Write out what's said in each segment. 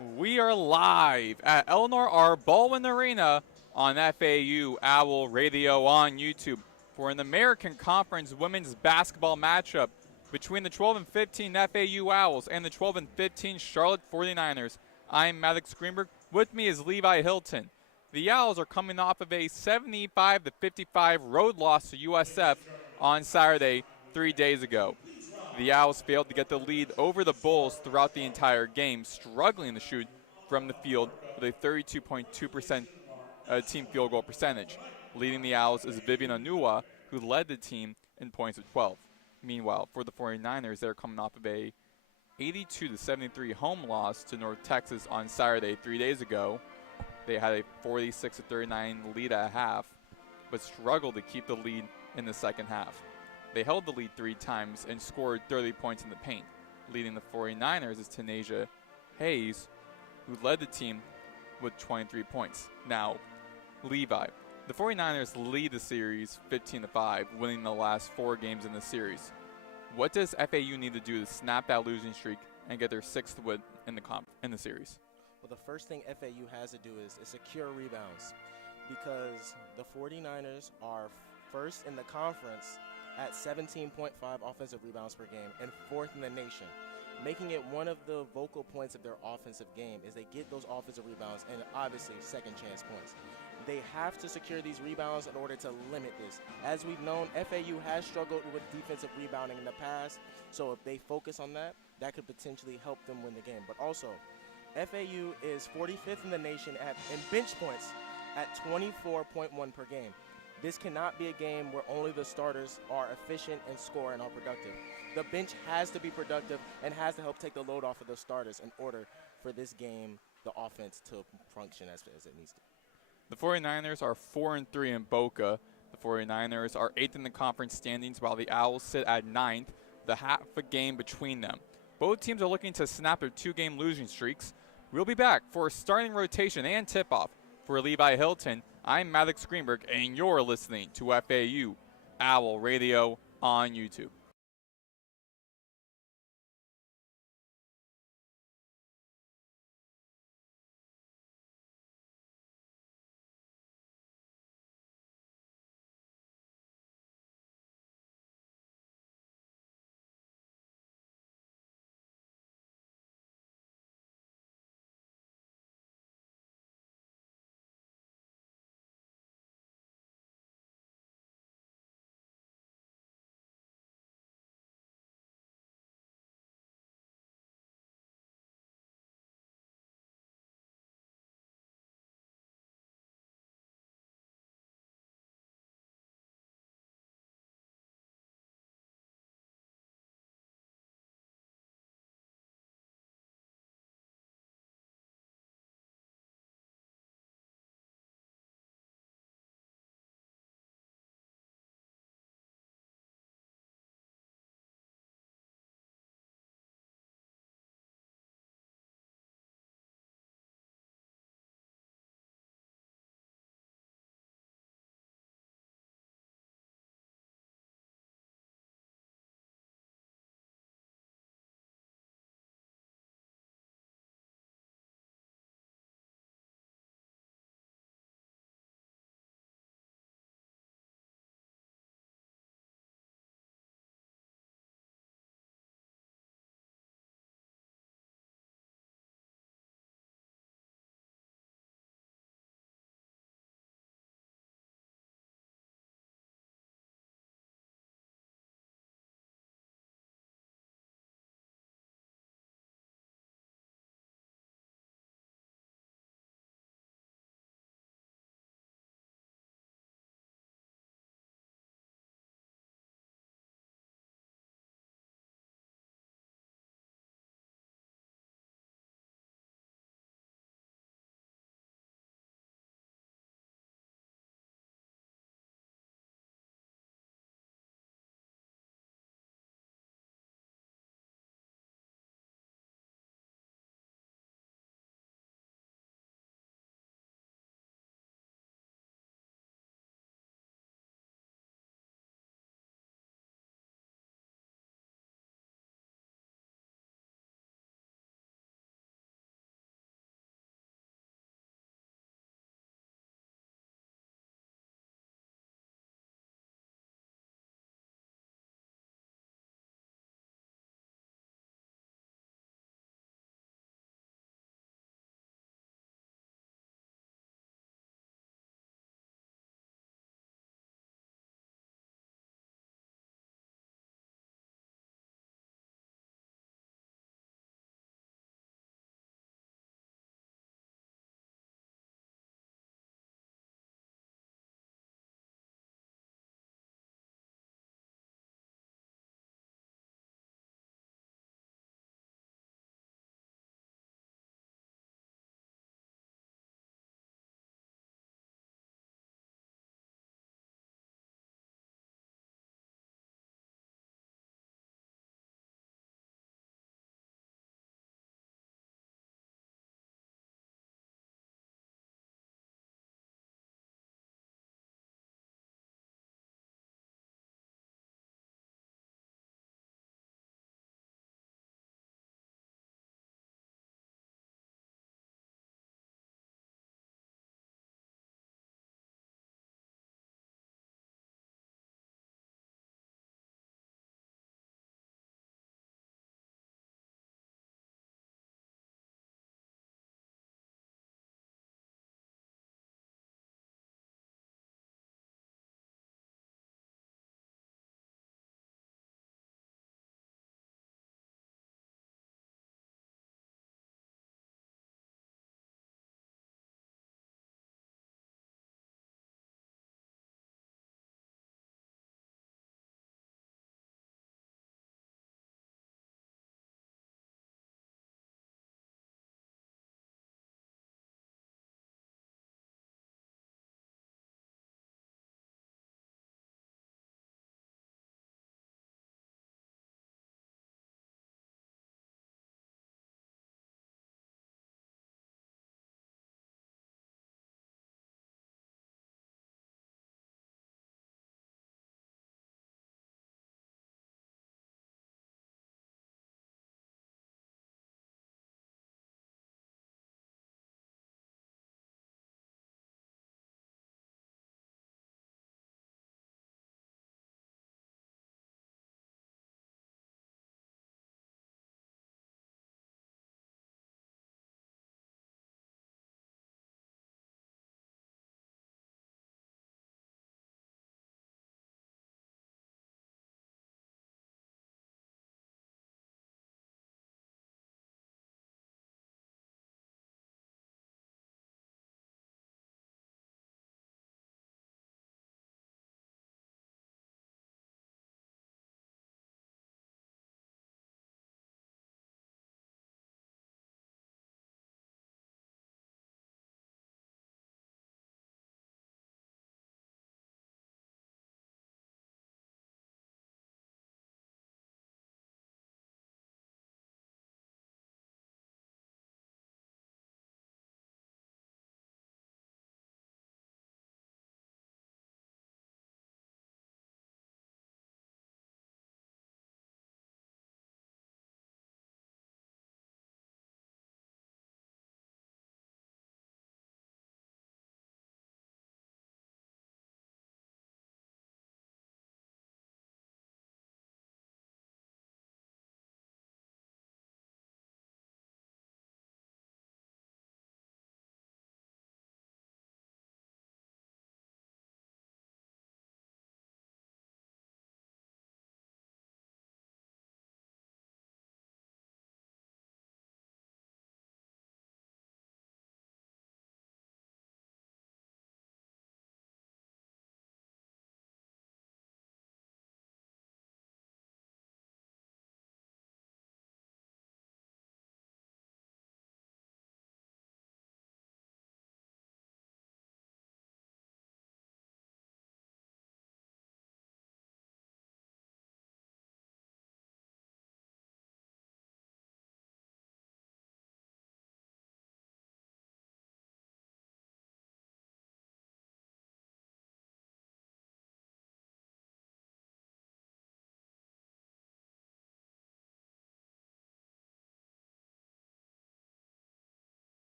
We are live at Eleanor R. Baldwin Arena on FAU Owl Radio on YouTube for an American Conference women's basketball matchup between the 12 and 15 FAU Owls and the 12 and 15 Charlotte 49ers. I'm Maddox Greenberg. With me is Levi Hylton. The Owls are coming off of a 75-55 road loss to USF on Saturday 3 days ago. The Owls failed to get the lead over the Bulls throughout the entire game, struggling to shoot from the field with a 32.2% team field goal percentage. Leading the Owls is Vivian Onua, who led the team in points of 12. Meanwhile, for the 49ers, they're coming off of a 82-73 home loss to North Texas on Saturday 3 days ago. They had a 46-39 lead at half, but struggled to keep the lead in the second half. They held the lead 3 times and scored 30 points in the paint. Leading the 49ers is Tanasia Hayes, who led the team with 23 points. Now, Levi. The 49ers lead the series 15-5, winning the last 4 games in the series. What does FAU need to do to snap that losing streak and get their 6th win in the series? Well, the first thing FAU has to do is secure rebounds, because the 49ers are first in the conference at 17.5 offensive rebounds per game and 4th in the nation, making it one of the vocal points of their offensive game is they get those offensive rebounds and obviously second chance points. They have to secure these rebounds in order to limit this. As we've known, FAU has struggled with defensive rebounding in the past, so if they focus on that, that could potentially help them win the game. But also, FAU is 45th in the nation in bench points at 24.1 per game. This cannot be a game where only the starters are efficient and score and are productive. The bench has to be productive and has to help take the load off of the starters in order for this game, the offense, to function as it needs to. The 49ers are 4-3 in Boca. The 49ers are 8th in the conference standings, while the Owls sit at 9th, the half a game between them. Both teams are looking to snap their 2-game losing streaks. We'll be back for a starting rotation and tip-off. For Levi Hylton, I'm Maddox Greenberg, and you're listening to FAU Owl Radio on YouTube.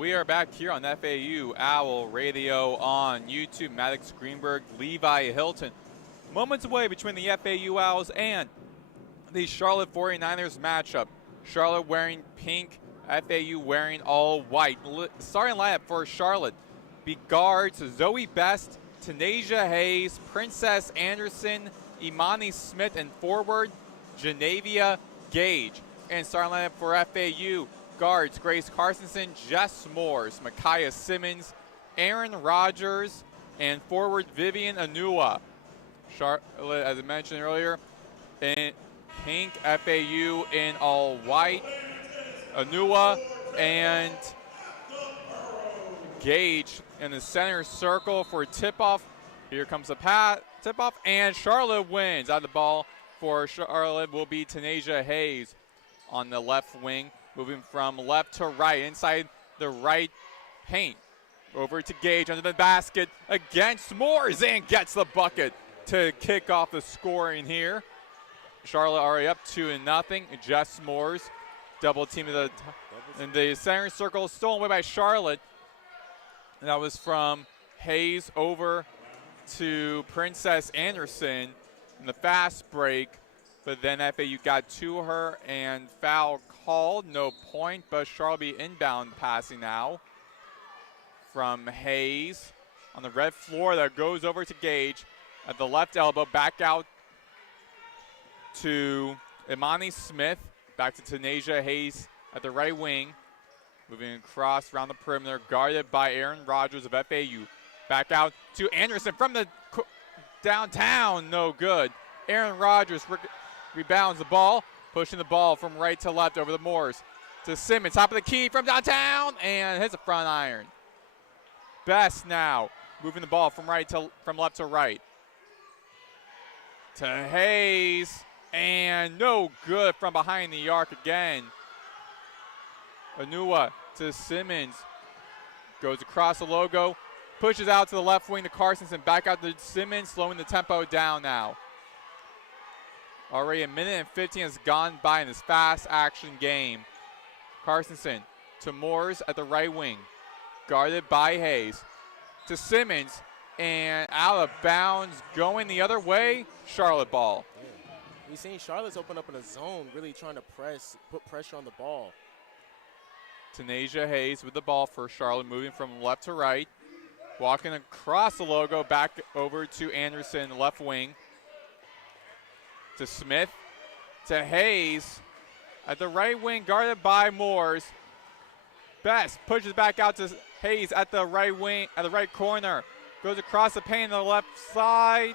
We are back here on FAU Owl Radio on YouTube. Maddox, Greenberg, Levi, Hylton. Moments away between the FAU Owls and the Charlotte 49ers matchup. Charlotte wearing pink, FAU wearing all white. Starting lineup for Charlotte be guards Zoe Best, Tanasia Hayes, Princess Anderson, Imani Smith, and forward Genevia Gage. And starting lineup for FAU, guards Grace Carstensen, Jess Moores, Micaiah Simmons, Aaron Rodgers, and forward Vivian Anua. Charlotte, as I mentioned earlier, in pink, FAU in all white. Anua and Gage in the center circle for tip-off. Here comes a tip-off, and Charlotte wins. Out of the ball for Charlotte will be Tanasia Hayes on the left wing. Moving from left to right, inside the right paint. Over to Gage under the basket against Moores and gets the bucket to kick off the scoring here. Charlotte already up 2-0. Jess Moores double team in the center circle, stolen away by Charlotte. And that was from Hayes over to Princess Anderson in the fast break. But then FAU got to her and foul called. No point, but Charlotte be inbound passing now from Hayes on the red floor. That goes over to Gage at the left elbow. Back out to Imani Smith. Back to Tanasia Hayes at the right wing. Moving across around the perimeter. Guarded by Aaron Rodgers of FAU. Back out to Anderson from the downtown. No good. Aaron Rodgers rebounds the ball, pushing the ball from right to left over the Moores to Simmons, top of the key from downtown, and hits a front iron. Best now moving the ball from left to right to Hayes, and no good from behind the arc again. Anua to Simmons, goes across the logo, pushes out to the left wing to Carstensen, back out to Simmons, slowing the tempo down now. Already a minute and 15 has gone by in this fast action game. Carstensen to Moores at the right wing. Guarded by Hayes. To Simmons and out of bounds going the other way. Charlotte ball. Yeah. We've seen Charlotte's open up in a zone, really trying to put pressure on the ball. Tanasia Hayes with the ball for Charlotte, moving from left to right. Walking across the logo, back over to Anderson, left wing. To Smith, to Hayes at the right wing, guarded by Moores. Best pushes back out to Hayes at the right wing, at the right corner. Goes across the paint on the left side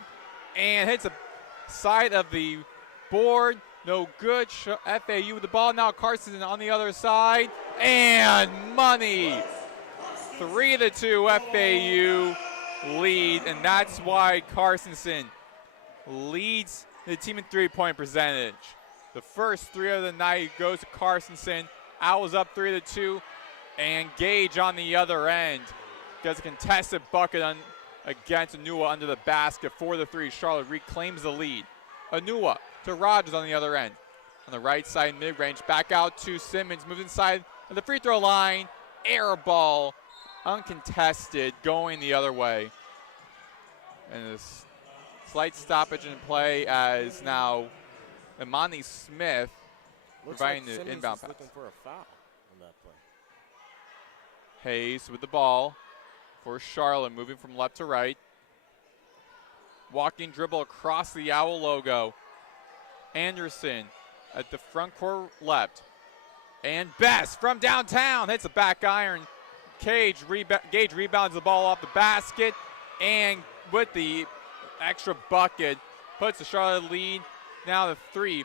and hits the side of the board. No good. FAU with the ball now. Carstensen on the other side and money. 3-2 FAU lead, and that's why Carstensen leads the team in three-point percentage. The first three of the night goes to Carstensen. Owls up 3-2, and Gage on the other end gets a contested bucket against Anua under the basket. 4-3, Charlotte reclaims the lead. Anua to Rodgers on the other end. On the right side, mid-range, back out to Simmons. Moves inside of the free throw line. Air ball, uncontested, going the other way. And this slight stoppage in play as now Imani Smith providing the inbound pass. Looking for a foul on that play. Hayes with the ball for Charlotte, moving from left to right. Walking dribble across the Owl logo. Anderson at the front court left. And Best from downtown hits a back iron. Gage rebounds the ball off the basket, and with the extra bucket, puts the Charlotte lead. Now the three.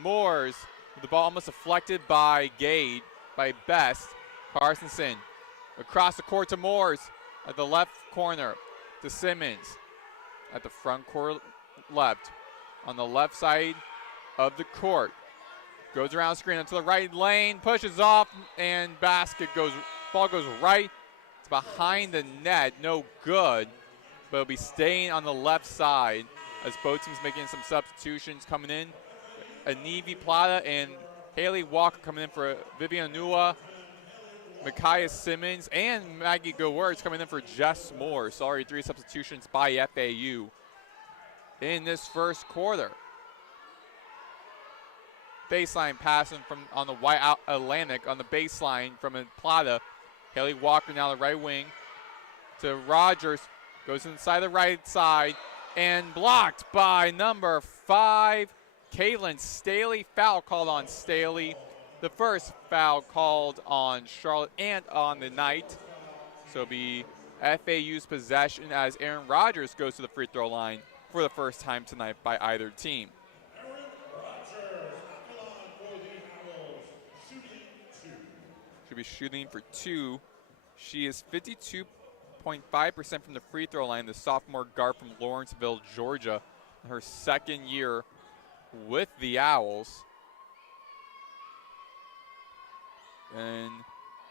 Moores with the ball almost deflected by Best. Carstensen across the court to Moores at the left corner to Simmons at the front court left. On the left side of the court. Goes around screen into the right lane, pushes off, and ball goes right. It's behind the net, no good. But it'll be staying on the left side as both teams making some substitutions coming in. Anivi Plata and Haley Walker coming in for Vivian Anua. Micaiah Simmons and Maggie Gowertz coming in for Jess Moore. Sorry, 3 substitutions by FAU in this first quarter. Baseline passing from on the White Atlantic on the baseline from Plata. Haley Walker now the right wing to Rogers. Goes inside the right side and blocked by number 5, Caitlin Staley. Foul called on Staley. The first foul called on Charlotte and on the night. So it'll be FAU's possession as Aaron Rogers goes to the free throw line for the first time tonight by either team. She'll be shooting for 2. She is 52.5% from the free throw line, the sophomore guard from Lawrenceville, Georgia, in her second year with the Owls. And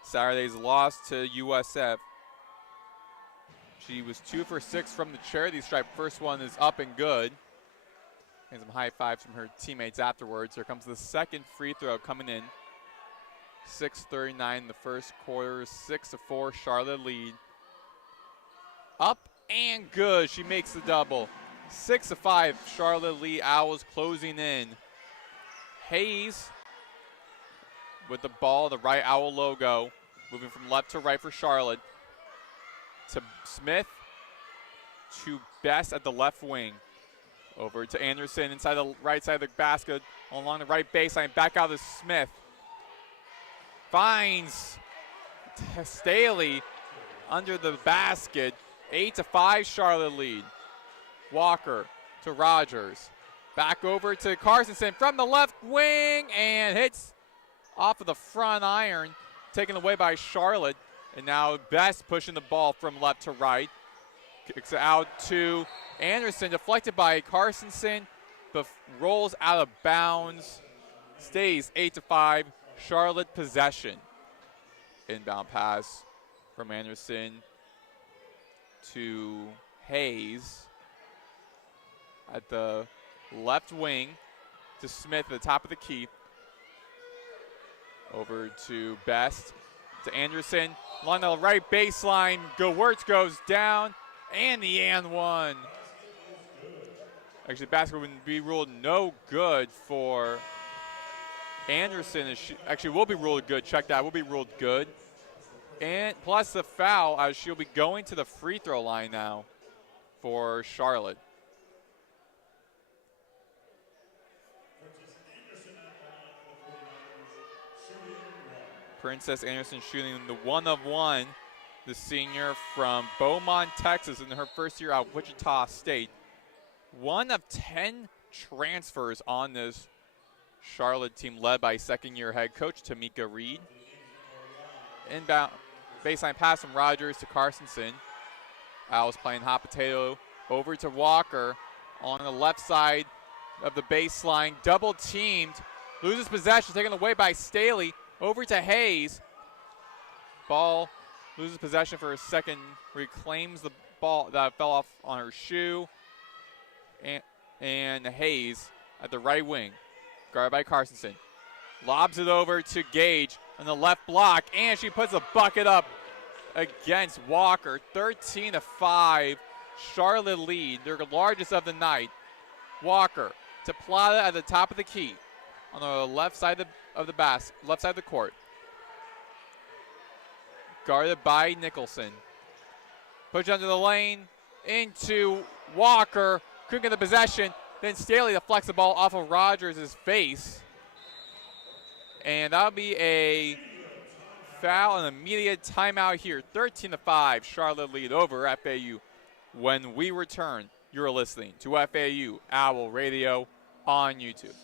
Saturday's loss to USF. She was 2 for 6 from the charity stripe. First one is up and good. And some high fives from her teammates afterwards. Here comes the second free throw coming in. 6:39 in the first quarter. 6-4 Charlotte lead. Up and good. She makes the double. 6-5 Charlotte lead. Owls closing in. Hayes with the ball, the right Owl logo, moving from left to right for Charlotte. To Smith, to Best at the left wing. Over to Anderson inside the right side of the basket, along the right baseline, back out to Smith. Finds Staley under the basket. 8-5 Charlotte lead. Walker to Rogers. Back over to Carstensen from the left wing and hits off of the front iron, taken away by Charlotte. And now Best pushing the ball from left to right. Kicks it out to Anderson, deflected by Carstensen, but rolls out of bounds. Stays 8-5, Charlotte possession. Inbound pass from Anderson to Hayes at the left wing to Smith at the top of the key. Over to Best, to Anderson, along the right baseline. Gowertz goes down, and the and one. Actually, the basket would be ruled no good for Anderson. Actually, will be ruled good. Check that. Will be ruled good. And plus the foul, as she'll be going to the free throw line now for Charlotte. Princess Anderson shooting the 1 of 1, the senior from Beaumont, Texas, in her first year at Wichita State. 1 of 10 transfers on this Charlotte team, led by second-year head coach Tamika Reed. Inbound baseline pass from Rogers to Carstensen. Owls playing hot potato over to Walker on the left side of the baseline. Double teamed, loses possession, taken away by Staley. Over to Hayes. Ball loses possession for a second. Reclaims the ball that fell off on her shoe. And Hayes at the right wing. Guarded by Carstensen. Lobs it over to Gage on the left block. And she puts a bucket up against Walker. 13-5. Charlotte lead. Their largest of the night. Walker to Plata at the top of the key. On the left side of the left side of the court. Guarded by Nicholson. Push under the lane into Walker. Couldn't get the possession. Then Staley deflects the ball off of Rogers' face. And that'll be a foul and immediate timeout here. 13-5, Charlotte lead over FAU. When we return, you're listening to FAU Owl Radio on YouTube.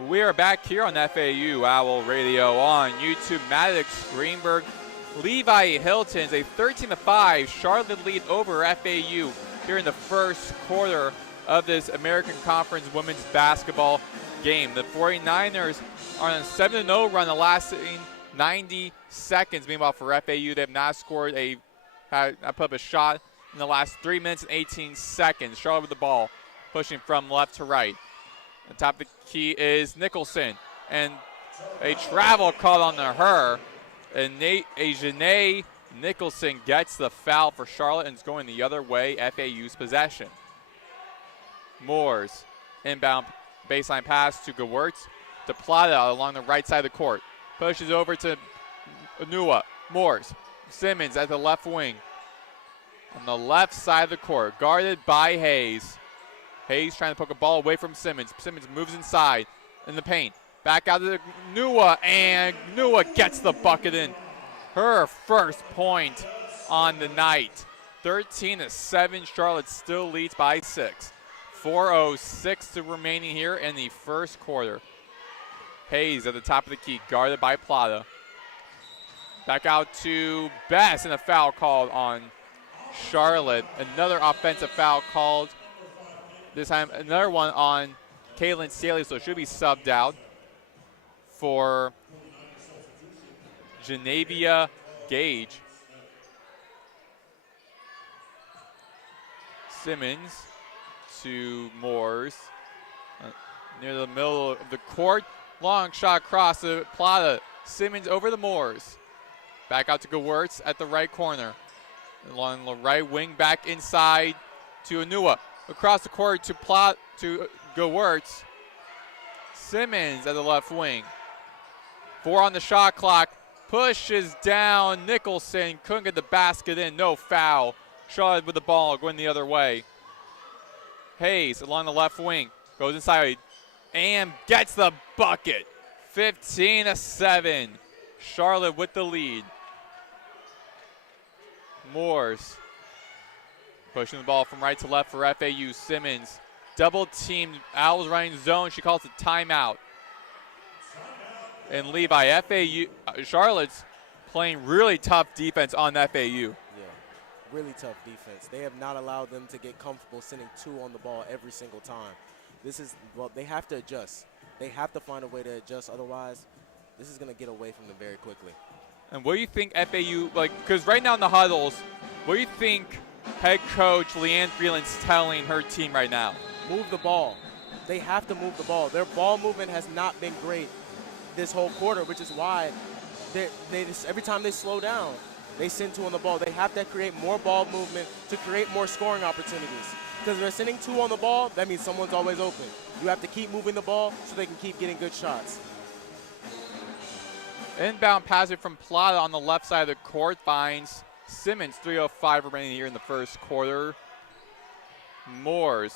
We are back here on FAU Owl Radio on YouTube. Maddox, Greenberg, Levi, Hylton's a 13-5 Charlotte lead over FAU here in the first quarter of this American Conference women's basketball game. The 49ers are on a 7-0 run the last 90 seconds. Meanwhile, for FAU, they have not scored put up a shot in the last 3 minutes and 18 seconds. Charlotte with the ball, pushing from left to right. On top of the key is Nicholson, and a travel called on her. And Janae Nicholson gets the foul for Charlotte, and it's going the other way, FAU's possession. Moores, inbound baseline pass to Gewurz, to Plata along the right side of the court. Pushes over to Anua. Moores, Simmons at the left wing. On the left side of the court, guarded by Hayes. Hayes trying to poke a ball away from Simmons. Simmons moves inside in the paint. Back out to Nua, and Nua gets the bucket in. Her first point on the night. 13-7, Charlotte still leads by 6. 4:06 to remaining here in the first quarter. Hayes at the top of the key, guarded by Plata. Back out to Bess, and a foul called on Charlotte. Another offensive foul called. This time, another one on Caitlin Staley, so it should be subbed out for Genevia Gage. Simmons to Moores. Near the middle of the court. Long shot across to Plata. Simmons over the Moores. Back out to Gewurz at the right corner. Along the right wing, back inside to Anua. Across the court to Gewurz. Simmons at the left wing. 4 on the shot clock. Pushes down Nicholson. Couldn't get the basket in. No foul. Charlotte with the ball going the other way. Hayes along the left wing. Goes inside and gets the bucket. 15-7. Charlotte with the lead. Moores pushing the ball from right to left for FAU. Simmons double teamed. Owls running zone. She calls a timeout. And Levi, Charlotte's playing really tough defense on FAU. Yeah, really tough defense. They have not allowed them to get comfortable sending 2 on the ball every single time. They have to adjust. They have to find a way to adjust. Otherwise, this is going to get away from them very quickly. And what do you think FAU, because right now in the huddles, what do you think head coach Leanne Freeland's telling her team right now? Move the ball. They have to move the ball. Their ball movement has not been great this whole quarter, which is why every time they slow down, they send 2 on the ball. They have to create more ball movement to create more scoring opportunities. Because they're sending 2 on the ball, that means someone's always open. You have to keep moving the ball so they can keep getting good shots. Inbound passing from Plata on the left side of the court finds Simmons. 3:05 remaining here in the first quarter. Moores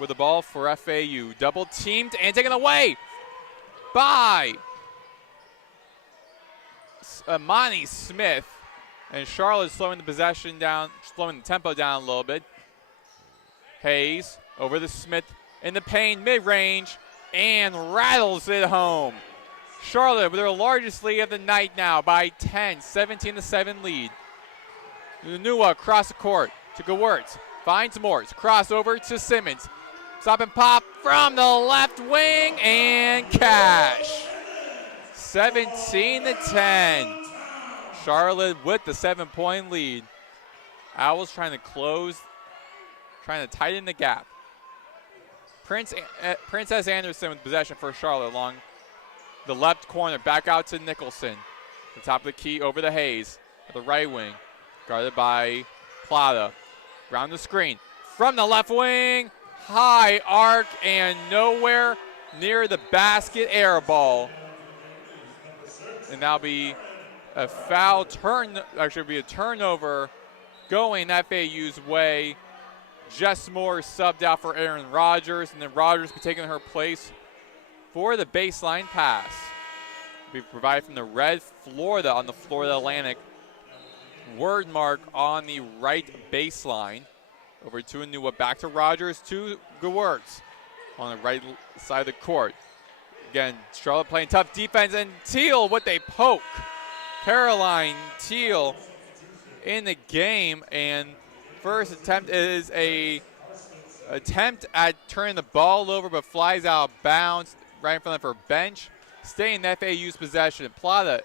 with the ball for FAU. Double teamed and taken away by Amani Smith. And Charlotte slowing the possession down, slowing the tempo down a little bit. Hayes over to Smith in the paint, mid-range, and rattles it home. Charlotte with their largest lead of the night now by 10, 17-7 lead. Nua across the court to Gewurz, finds Moores, crossover to Simmons. Stop and pop from the left wing, and cash. 17-10. Charlotte with the 7-point lead. Owls trying to close, trying to tighten the gap. Princess Anderson with possession for Charlotte along the left corner, back out to Nicholson. The top of the key over to Hayes at the right wing, guarded by Plata. Round the screen from the left wing, high arc and nowhere near the basket, air ball. And that'll be a foul be a turnover going FAU's way. Jess Moore subbed out for Aaron Rodgers, and then Rodgers be taking her place for the baseline pass. Be provided from the red Florida on the Florida Atlantic. Word mark on the right baseline. Over to Anua, back to Rodgers, to Gewurz on the right side of the court. again, Charlotte playing tough defense, and Teal with a poke. Caroline Teal in the game, and first attempt is a attempt at turning the ball over, but flies out of bounds right in front of her bench. Staying in FAU's possession. Plata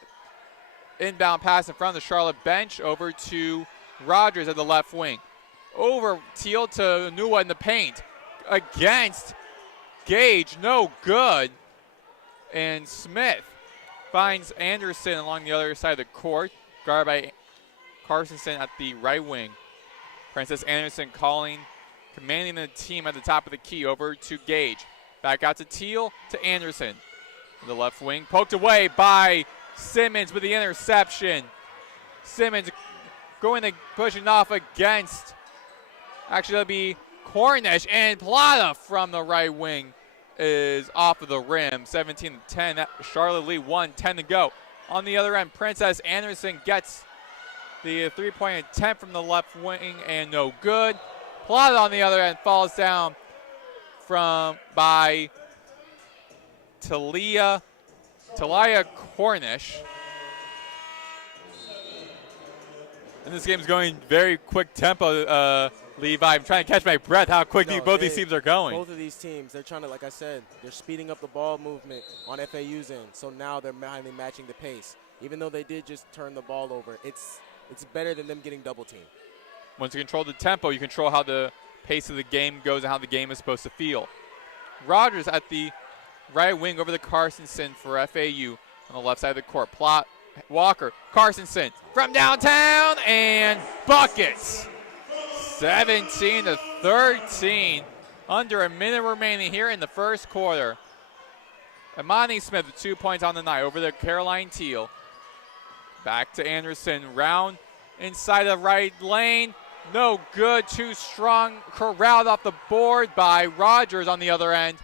inbound pass in front of the Charlotte bench over to Rogers at the left wing. Over Teal to Nua in the paint. Against Gage, no good. And Smith finds Anderson along the other side of the court. Guarded by Carsonson at the right wing. Princess Anderson commanding the team at the top of the key over to Gage. Back out to Teal to Anderson. The left wing poked away by Simmons with the interception. Simmons going to pushing off against, actually that'll be Cornish, and Plata from the right wing is off of the rim. 17-10, Charlotte lead 1:10 to go. On the other end, Princess Anderson gets the three-point attempt from the left wing and no good. Plata on the other end falls down by Talia Cornish. And this game's going very quick tempo, Levi. I'm trying to catch my breath how quick both these teams are going. Both of these teams, they're trying to, like I said, they're speeding up the ball movement on FAU's end. So now they're finally matching the pace. Even though they did just turn the ball over, it's better than them getting double teamed. Once you control the tempo, you control how the pace of the game goes and how the game is supposed to feel. Rogers at the right wing over the Carsonson for FAU on the left side of the court. Walker, Carsonson from downtown, and buckets. 17-13. Under a minute remaining here in the first quarter. Imani Smith with 2 points on the night over the Caroline Teal. Back to Anderson, round inside the right lane. No good, too strong, corralled off the board by Rogers on the other end.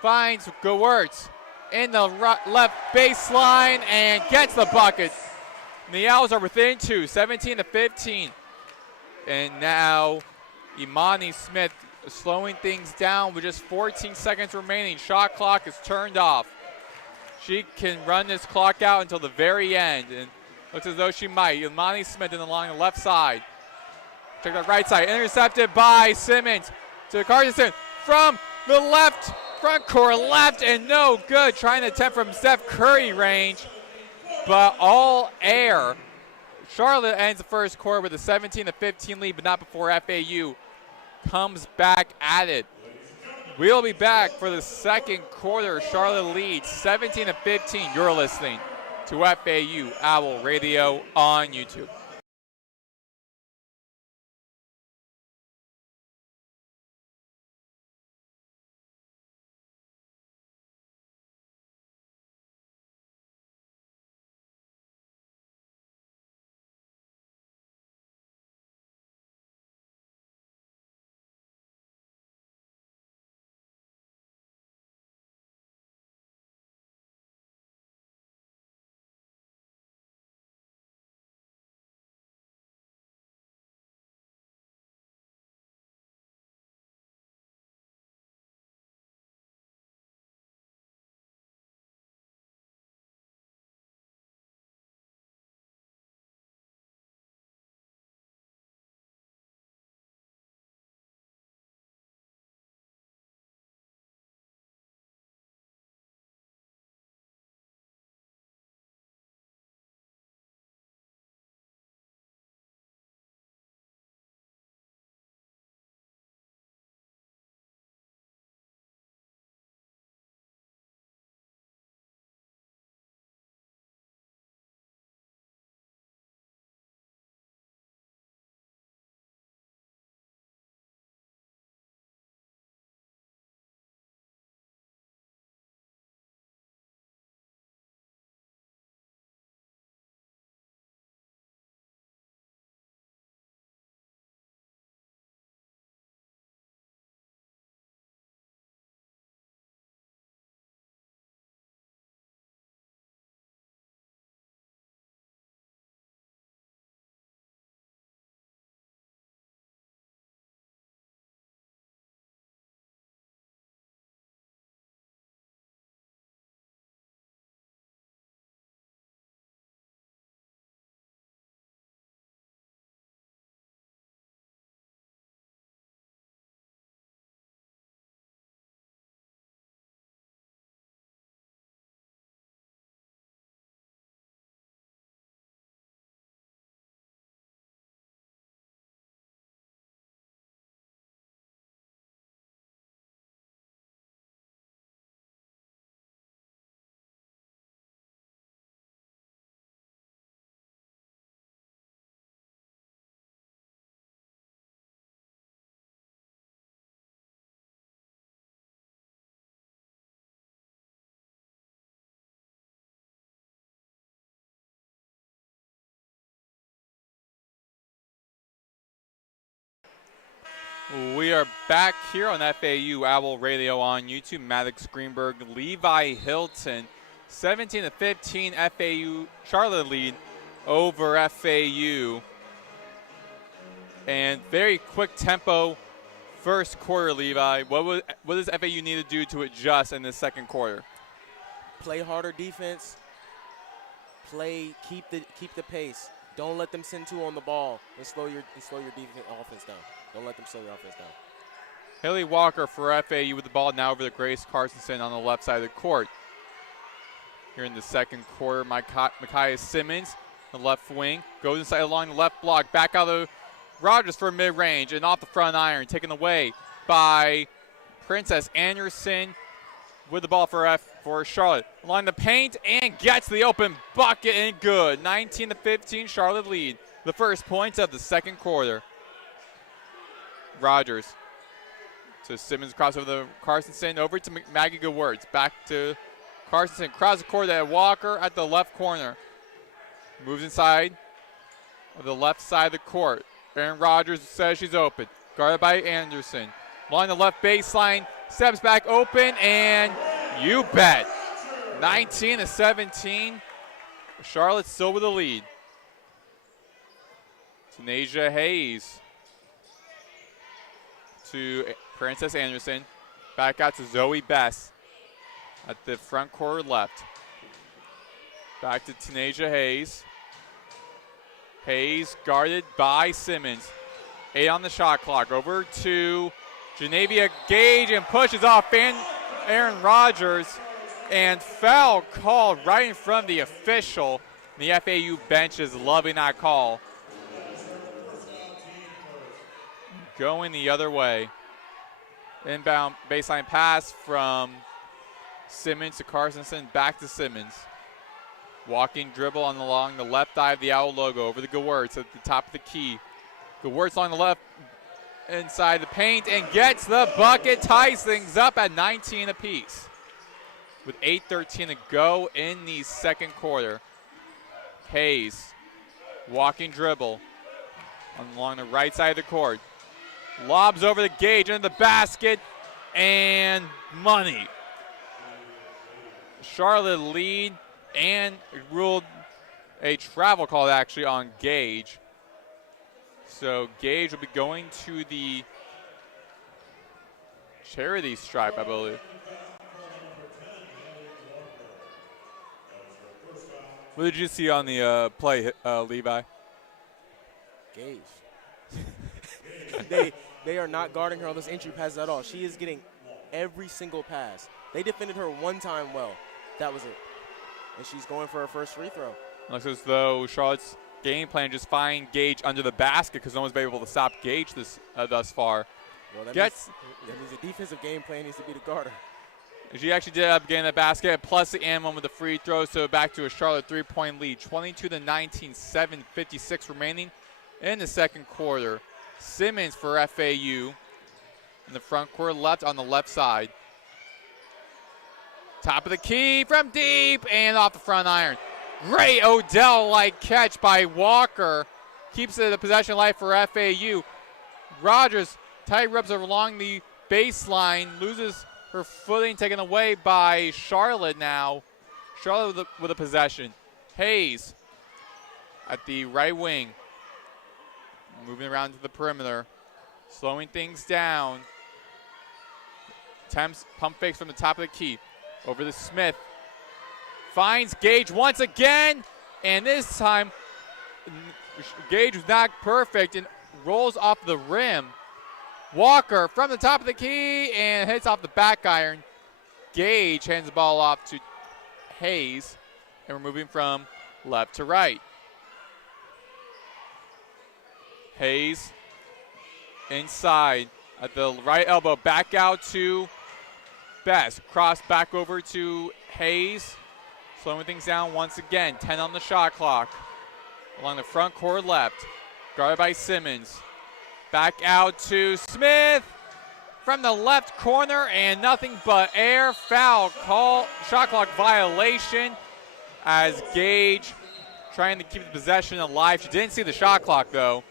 Finds Gewertz in the left baseline and gets the bucket. And the Owls are within two, 17-15. And now Imani Smith slowing things down with just 14 seconds remaining. Shot clock is turned off. She can run this clock out until the very end, and looks as though she might. Imani Smith along the left side. Check the right side, intercepted by Simmons to Carsonson from the left, front court left, and no good. Trying to attempt from Steph Curry range, but all air. Charlotte ends the first quarter with a 17-15 lead, but not before FAU comes back at it. We'll be back for the second quarter. Charlotte leads 17-15. You're listening to FAU Owl Radio on YouTube. We are back here on FAU Owl Radio on YouTube. Maddox, Greenberg, Levi, Hylton. 17-15 FAU Charlotte lead over FAU. And very quick tempo first quarter, Levi. What does FAU need to do to adjust in the second quarter? Play harder defense. Keep the pace. Don't let them send two on the ball and slow your offense down. Don't let them slow your offense down. Haley Walker for FAU with the ball now over to Grace Carstensen on the left side of the court. Here in the second quarter, Micaiah Simmons, the left wing, goes inside along the left block, back out of Rogers for mid-range and off the front iron, taken away by Princess Anderson with the ball for Charlotte. Along the paint and gets the open bucket and good. 19-15 Charlotte lead. The first points of the second quarter. Rogers to Simmons, across over the Carstensen, over to Maggie Goodwords. Back to Carstensen, across the court at Walker at the left corner. Moves inside of the left side of the court. Aaron Rogers says she's open. Guarded by Anderson. Along the left baseline, steps back open, and you bet. 19-17. Charlotte still with the lead. Tanasia Hayes to Princess Anderson. Back out to Zoe Bess at the front court left. Back to Tanasia Hayes. Hayes guarded by Simmons. 8 on the shot clock. Over to Genevia Gage and pushes off Aaron Rogers. And foul called right in front of the official. The FAU bench is loving that call. Going the other way. Inbound baseline pass from Simmons to Carstensen, back to Simmons. Walking dribble along the left eye of the Owl logo over the Goodwords at the top of the key. Goodwords along the left inside the paint and gets the bucket, ties things up at 19 apiece. With 8:13 to go in the second quarter. Hayes, walking dribble along the right side of the court. Lobs over the Gage into the basket, and money. Charlotte lead and ruled a travel call actually on Gage. So Gage will be going to the charity stripe, I believe. What did you see on the play, Levi? Gage. They are not guarding her on those entry passes at all. She is getting every single pass. They defended her one time well. That was it. And she's going for her first free throw. Looks as though Charlotte's game plan just find Gage under the basket because no one's been able to stop Gage thus far. Well, that means the defensive game plan needs to be to guard her. She actually did end up getting the basket, plus the and one with the free throw, so back to a Charlotte three-point lead. 22-19, 7:56 remaining in the second quarter. Simmons for FAU in the front court left on the left side. Top of the key from deep and off the front iron. Great Odell-like catch by Walker. Keeps the possession alive for FAU. Rogers tight rubs along the baseline, loses her footing, taken away by Charlotte now. Charlotte with a possession. Hayes at the right wing. Moving around to the perimeter. Slowing things down. Attempts pump fakes from the top of the key. Over to Smith. Finds Gage once again. And this time, Gage was not perfect and rolls off the rim. Walker from the top of the key and hits off the back iron. Gage hands the ball off to Hayes. And we're moving from left to right. Hayes inside at the right elbow. Back out to Bess. Cross back over to Hayes. Slowing things down once again. 10 on the shot clock. Along the front court left. Guarded by Simmons. Back out to Smith from the left corner, and nothing but air. Foul call, shot clock violation as Gage trying to keep the possession alive. She didn't see the shot clock though.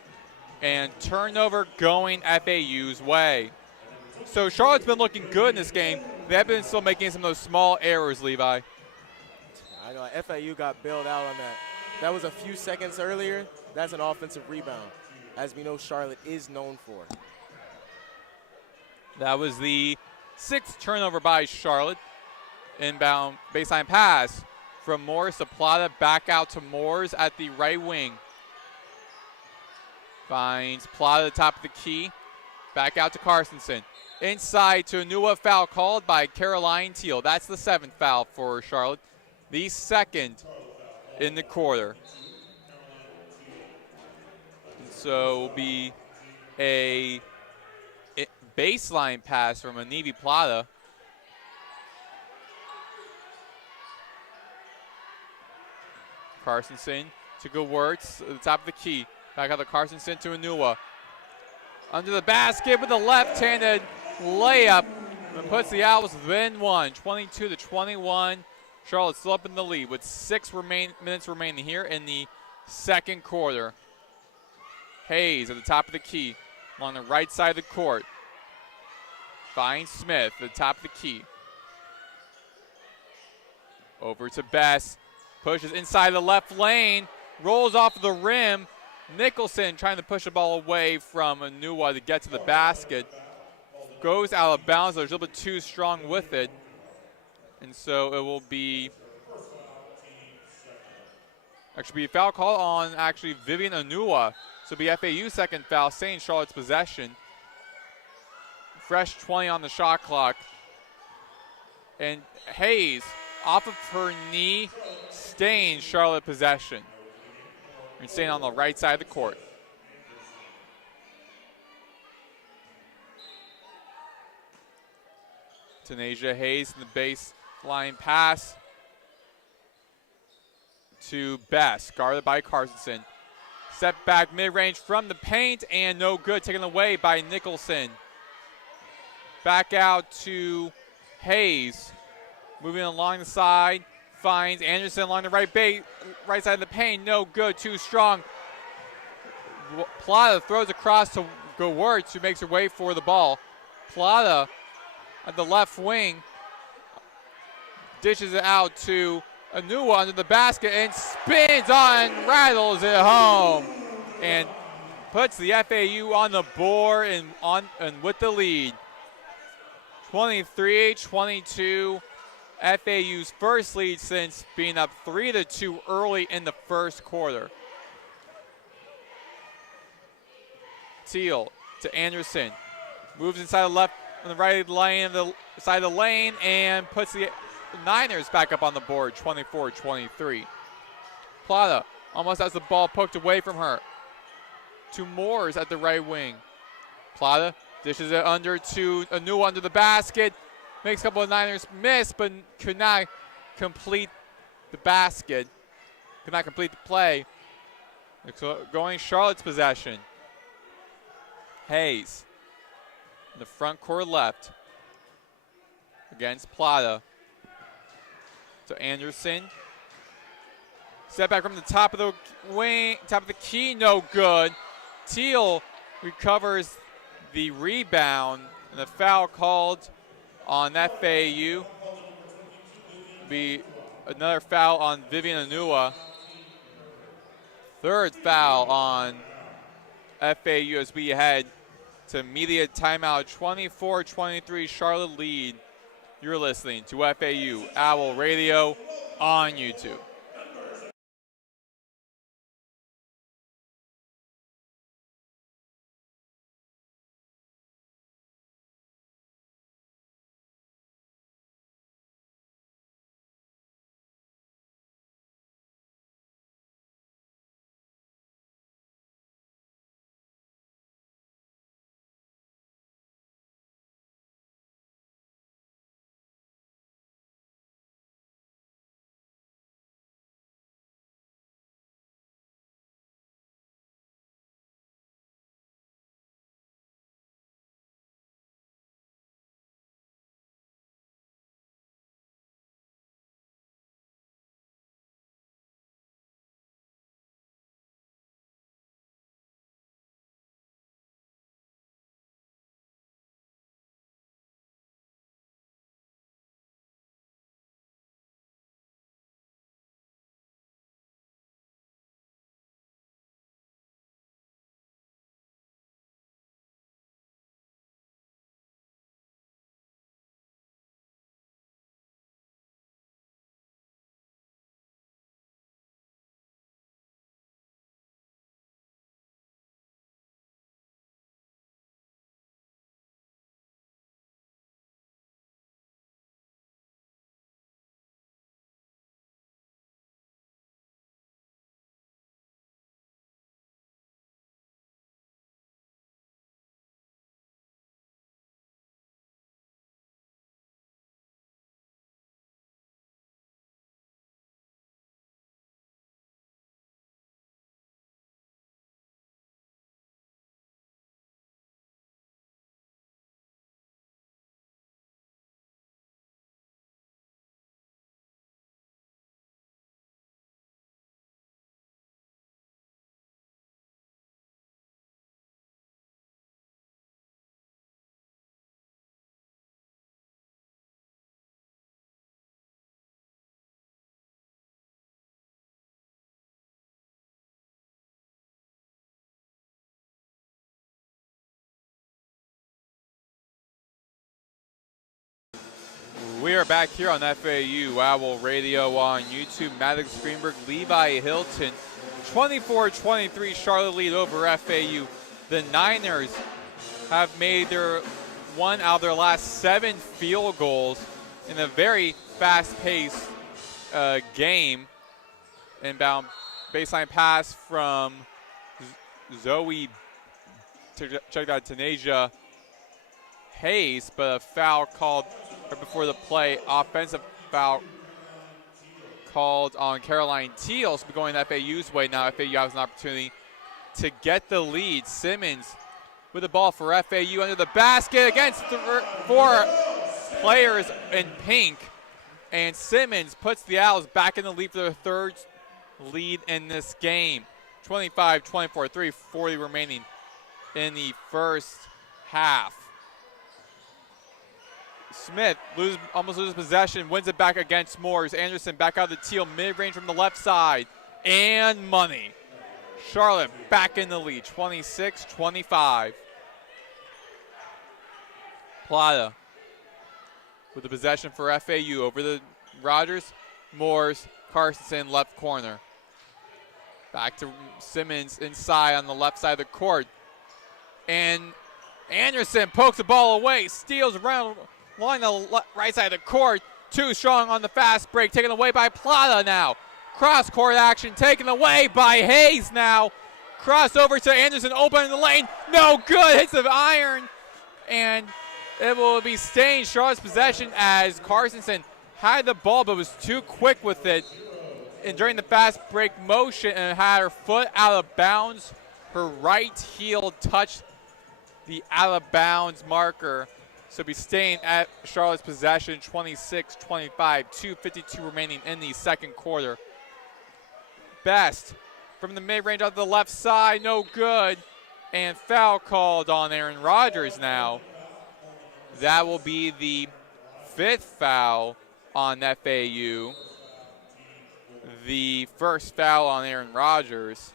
and turnover going FAU's way. So Charlotte's been looking good in this game. They've been still making some of those small errors, Levi. I know FAU got bailed out on that. That was a few seconds earlier. That's an offensive rebound, as we know Charlotte is known for. That was the 6th turnover by Charlotte. Inbound baseline pass from Morris to Plata, back out to Moores at the right wing. Finds Plata at the top of the key. Back out to Carstensen. Inside to Anua, foul called by Caroline Teal. That's the 7th foul for Charlotte. The 2nd in the quarter. And so will be a baseline pass from Anivi Plata. Carstensen to Gewurz at the top of the key. Back out to Carstensen to Anua. Under the basket with a left-handed layup and puts the Owls within one, 22-21. Charlotte still up in the lead with 6 minutes remaining here in the 2nd quarter. Hayes at the top of the key along the right side of the court. Finds Smith at the top of the key. Over to Bess. Pushes inside the left lane. Rolls off the rim. Nicholson trying to push the ball away from Anua to get to the basket. Goes out of bounds. They're a little bit too strong with it. And so it will be a foul call on Vivian Anua. So it'll be FAU's 2nd foul, staying Charlotte's possession. Fresh 20 on the shot clock. And Hayes, off of her knee, staying Charlotte possession. And staying on the right side of the court. Tanasia Hayes in the baseline pass to Bess, guarded by Carstensen. Step back mid-range from the paint and no good, taken away by Nicholson. Back out to Hayes, moving along the side, finds Anderson along the right side of the paint, no good, too strong. Plata throws across to Gewurz, who makes her way for the ball. Plata at the left wing dishes it out to Anua under the basket and spins on, rattles it home, and puts the FAU on the board and with the lead. 23-22, FAU's first lead since being up 3-2 early in the 1st quarter. Teal to Anderson, moves inside the left on the right lane, the side of the lane, and puts the Niners back up on the board, 24-23. Plata almost has the ball poked away from her. To Moores at the right wing. Plata dishes it under to Anua under the basket. Makes a couple of Niners miss, but could not complete the basket. Could not complete the play. So going Charlotte's possession. Hayes in the front court left against Plata. So Anderson. Step back from the top of the wing, top of the key, no good. Teal recovers the rebound, and the foul called on FAU. Be another foul on Vivian Anua. 3rd foul on FAU as we head to media timeout. 24-23 Charlotte lead. You're listening to FAU Owl Radio on YouTube. We are back here on FAU Owl Radio on YouTube. Maddox, Greenberg, Levi, Hylton, 24-23 Charlotte lead over FAU. The Niners have made their one out of their last 7 field goals in a very fast-paced game. Inbound baseline pass from Zoe, check out Tanasia Hayes, but a foul called right before the play. Offensive foul called on Caroline Teal. So going FAU's way now. FAU has an opportunity to get the lead. Simmons with the ball for FAU under the basket against 4 players in pink. And Simmons puts the Owls back in the lead for their 3rd lead in this game. 25-24, 3:40 remaining in the first half. Smith almost loses possession, wins it back against Moores. Anderson back out of the Teal, mid-range from the left side, and money. Charlotte back in the lead, 26-25. Plata with the possession for FAU over the Rogers. Moores, Carstensen left corner. Back to Simmons inside on the left side of the court. And Anderson pokes the ball away, steals around along the right side of the court. Too strong on the fast break, taken away by Plata now. Cross-court action taken away by Hayes now. Cross over to Anderson, open in the lane. No good, hits the iron. And it will be staying Charlotte's possession as Carstensen had the ball but was too quick with it. And during the fast break motion and had her foot out of bounds, her right heel touched the out of bounds marker. So be staying at Charlotte's possession, 26-25, 2:52 remaining in the second quarter. Best from the mid-range on the left side, no good. And foul called on Aaron Rodgers now. That will be the 5th foul on FAU. The first foul on Aaron Rodgers.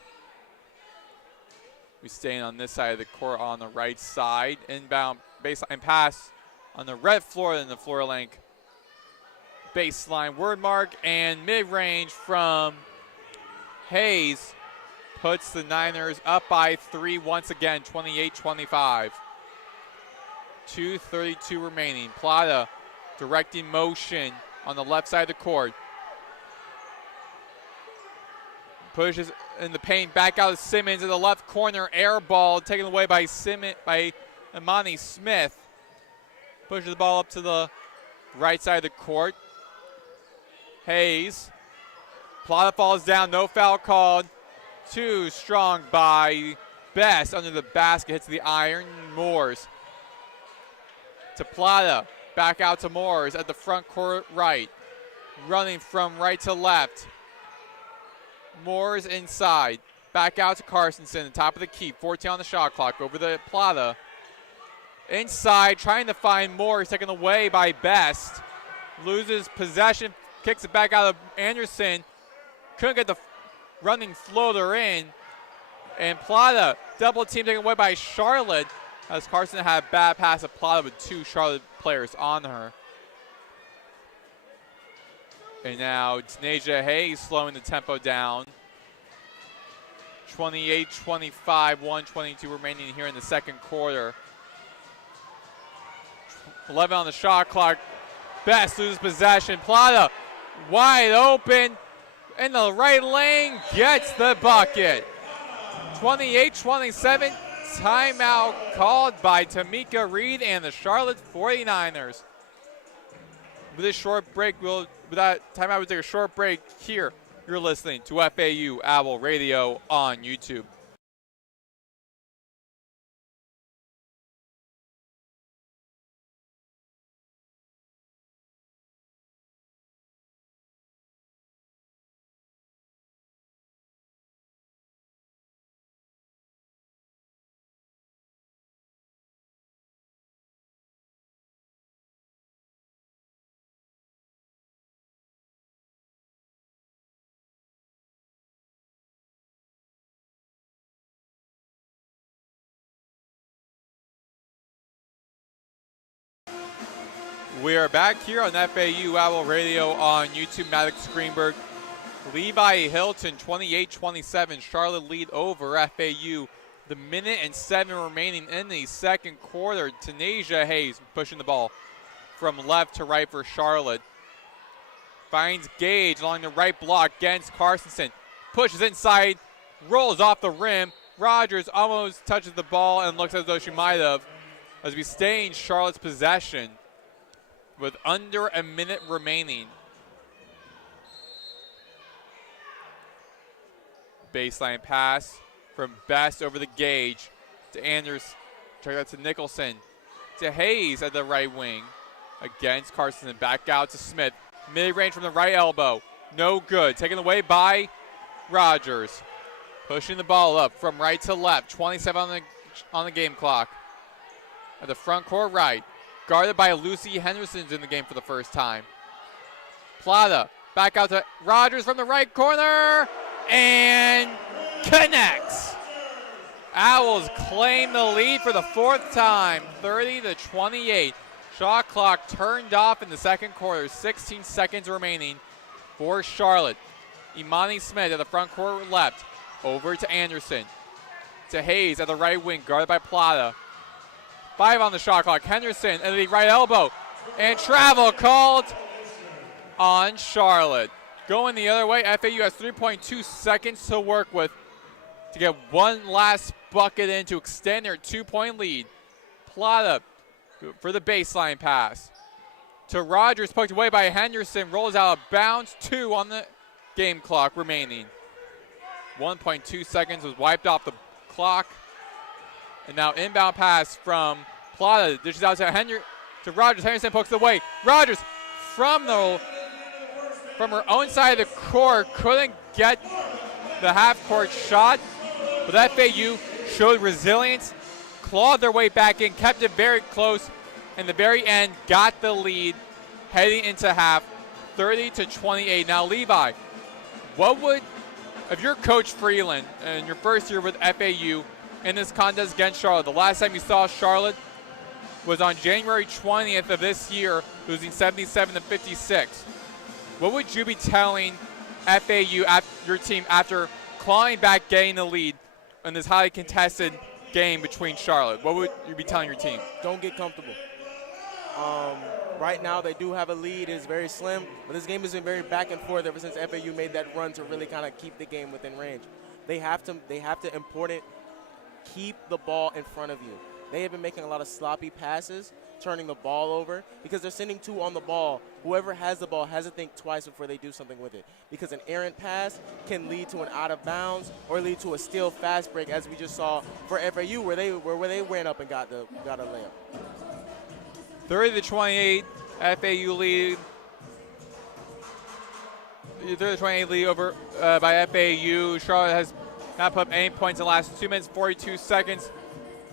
We staying on this side of the court on the right side. Inbound baseline pass on the red floor, then the floor length baseline word mark, and mid-range from Hayes puts the Niners up by 3 once again, 28-25. 2:32 remaining. Plata directing motion on the left side of the court. Pushes in the paint, back out of Simmons in the left corner, air ball taken away by Imani Smith. Pushes the ball up to the right side of the court. Hayes. Plata falls down, no foul called. Too strong by Best under the basket, hits the iron. Moores to Plata, back out to Moores at the front court right. Running from right to left. Moores inside, back out to Carstensen, top of the key, 14 on the shot clock, over the Plata. Inside, trying to find Moores, taken away by Best. Loses possession, kicks it back out of Anderson. Couldn't get the running floater in. And Plata, double team taken away by Charlotte, as Carson had a bad pass to Plata with 2 Charlotte players on her. And now Tanasia Hayes slowing the tempo down. 28-25, 1:22 remaining here in the second quarter. 11 on the shot clock. Best loses possession. Plata wide open in the right lane, gets the bucket. 28-27, timeout called by Tamika Reed and the Charlotte 49ers. With this short break, with that timeout, we'll take a short break here. You're listening to FAU Owl Radio on YouTube. We are back here on FAU Owl Radio on YouTube. Maddox, Greenberg, Levi, Hylton, 28-27. Charlotte lead over FAU. The minute and 7 remaining in the second quarter. Tanasia Hayes pushing the ball from left to right for Charlotte. Finds Gage along the right block against Carstensen. Pushes inside, rolls off the rim. Rogers almost touches the ball and looks as though she might have, as we stay in Charlotte's possession with under a minute remaining. Baseline pass from Best over the Gage to Anders. Check that to Nicholson. To Hayes at the right wing against Carstensen. Back out to Smith. Mid-range from the right elbow. No good. Taken away by Rogers. Pushing the ball up from right to left. 27 on the game clock. At the front court right. Guarded by Lucy Henderson's in the game for the first time. Plata back out to Rogers from the right corner. And connects. Owls claim the lead for the fourth time. 30-28. Shot clock turned off in the second quarter. 16 seconds remaining for Charlotte. Imani Smith at the front court left. Over to Anderson. To Hayes at the right wing, guarded by Plata. 5 on the shot clock. Henderson at the right elbow. And travel called on Charlotte. Going the other way, FAU has 3.2 seconds to work with to get one last bucket in to extend their 2-point lead. Plata for the baseline pass. To Rogers, poked away by Henderson, rolls out of bounds. 2 on the game clock remaining. 1.2 seconds was wiped off the clock. And now inbound pass from Plata. Dishes out to Rogers. Henderson pokes away. Rogers from her own side of the court couldn't get the half-court shot. But FAU showed resilience, clawed their way back in, kept it very close, and the very end got the lead heading into half, 30-28. Now, Levi, if you're Coach Freeland in your first year with FAU in this contest against Charlotte, the last time you saw Charlotte was on January 20th of this year, losing 77-56. What would you be telling FAU, your team, after clawing back, getting the lead in this highly contested game between Charlotte? What would you be telling your team? Don't get comfortable. Right now they do have a lead. It's very slim, but this game has been very back and forth ever since FAU made that run to really kind of keep the game within range. They have to keep the ball in front of you. They have been making a lot of sloppy passes, turning the ball over, because they're sending 2 on the ball. Whoever has the ball has to think twice before they do something with it, because an errant pass can lead to an out of bounds or lead to a steal fast break, as we just saw for FAU, where they ran up and got a layup. 30-28, FAU lead. 30-28 lead over by FAU. Charlotte has not put up any points in the last 2 minutes, 42 seconds.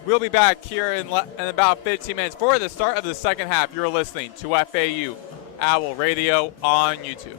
We'll be back here in about 15 minutes for the start of the second half. You're listening to FAU Owl Radio on YouTube.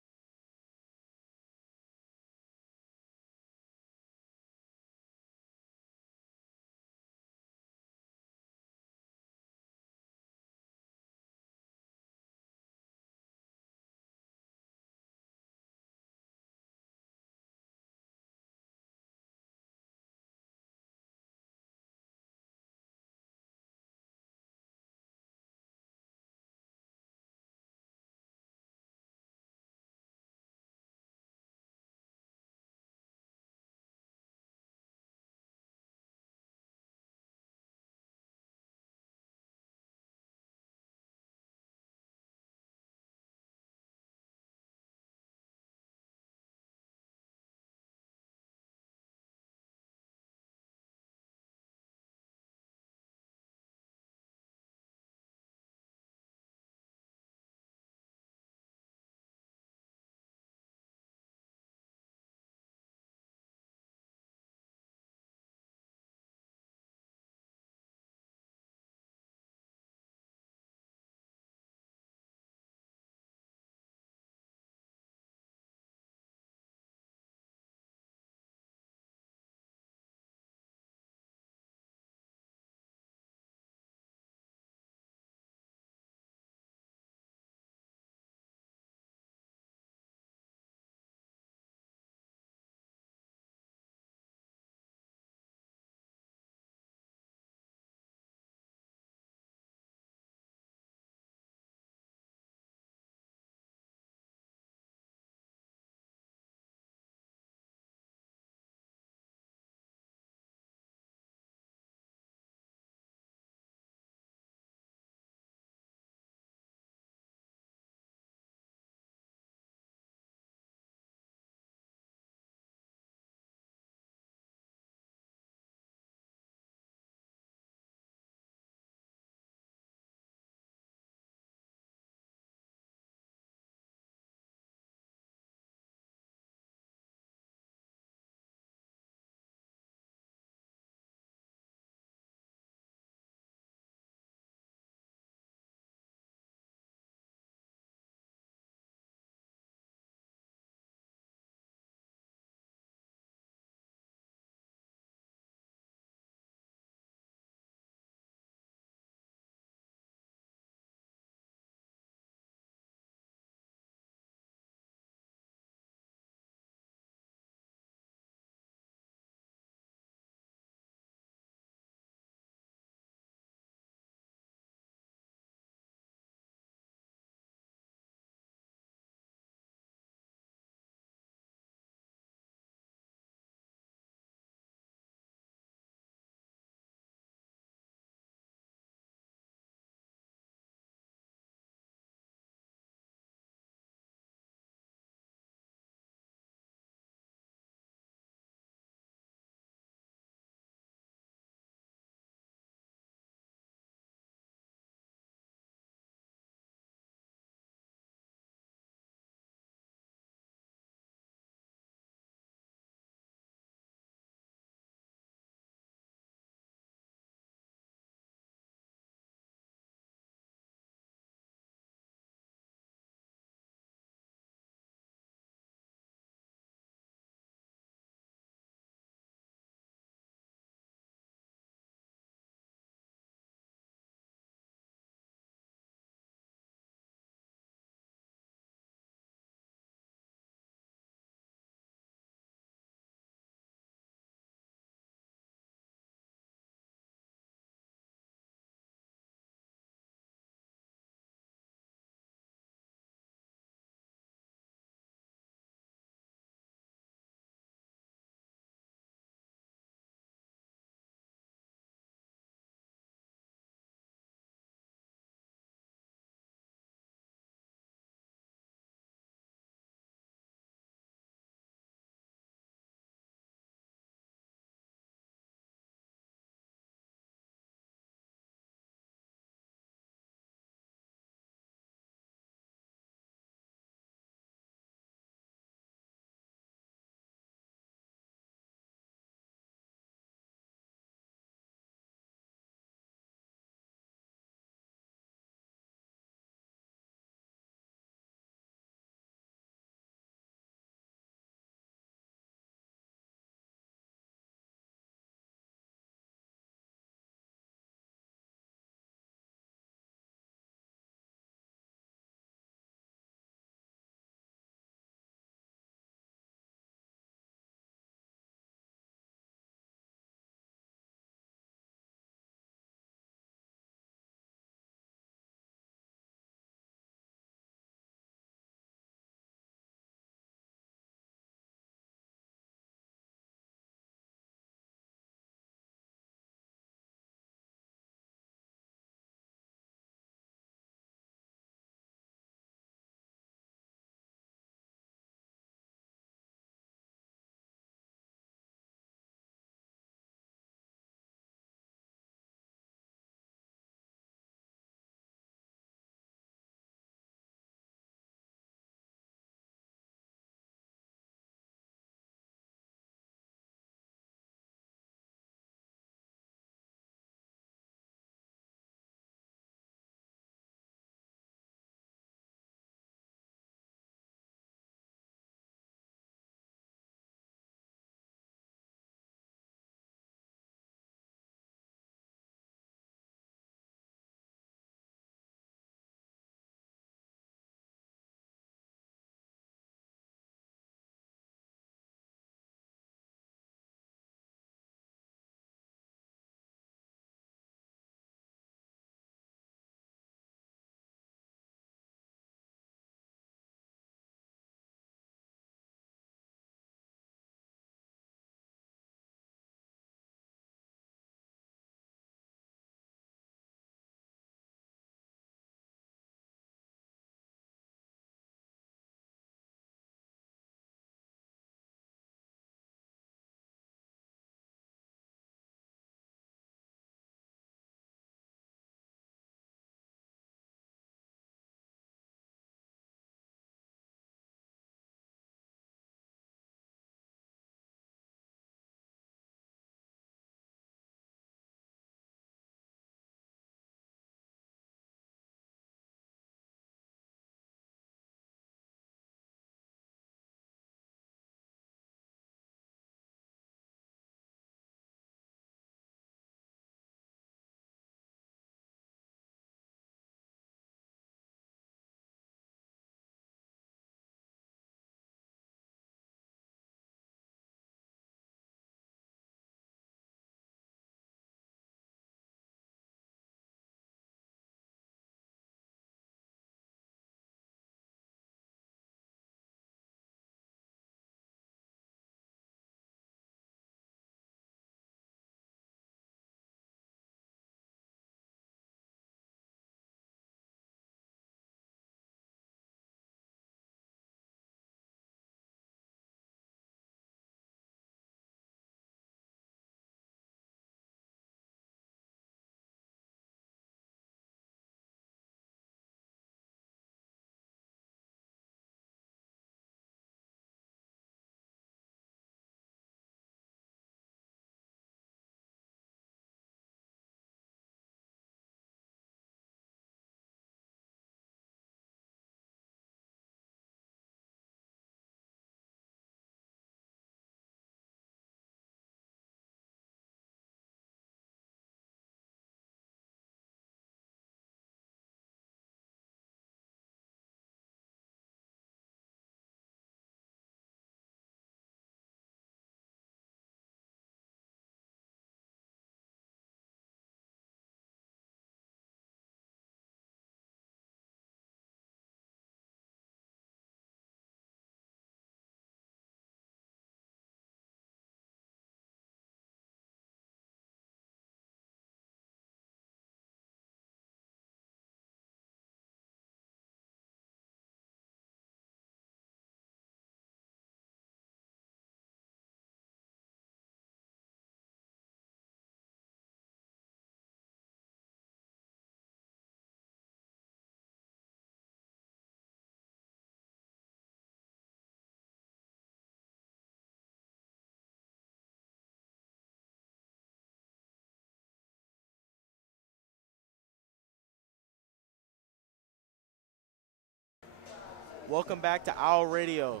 Welcome back to Owl Radio.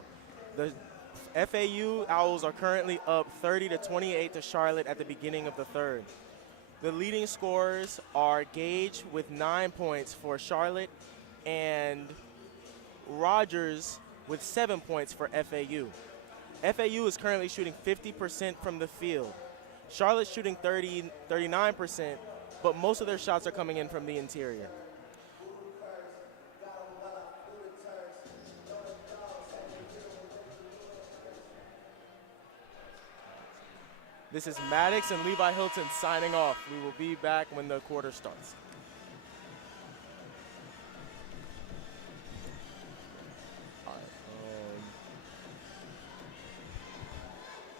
The FAU Owls are currently up 30-28 to Charlotte at the beginning of the third. The leading scorers are Gage with 9 points for Charlotte and Rogers with 7 points for FAU. FAU is currently shooting 50% from the field. Charlotte's shooting 39%, but most of their shots are coming in from the interior. This is Maddox and Levi Hylton signing off. We will be back when the quarter starts. All right.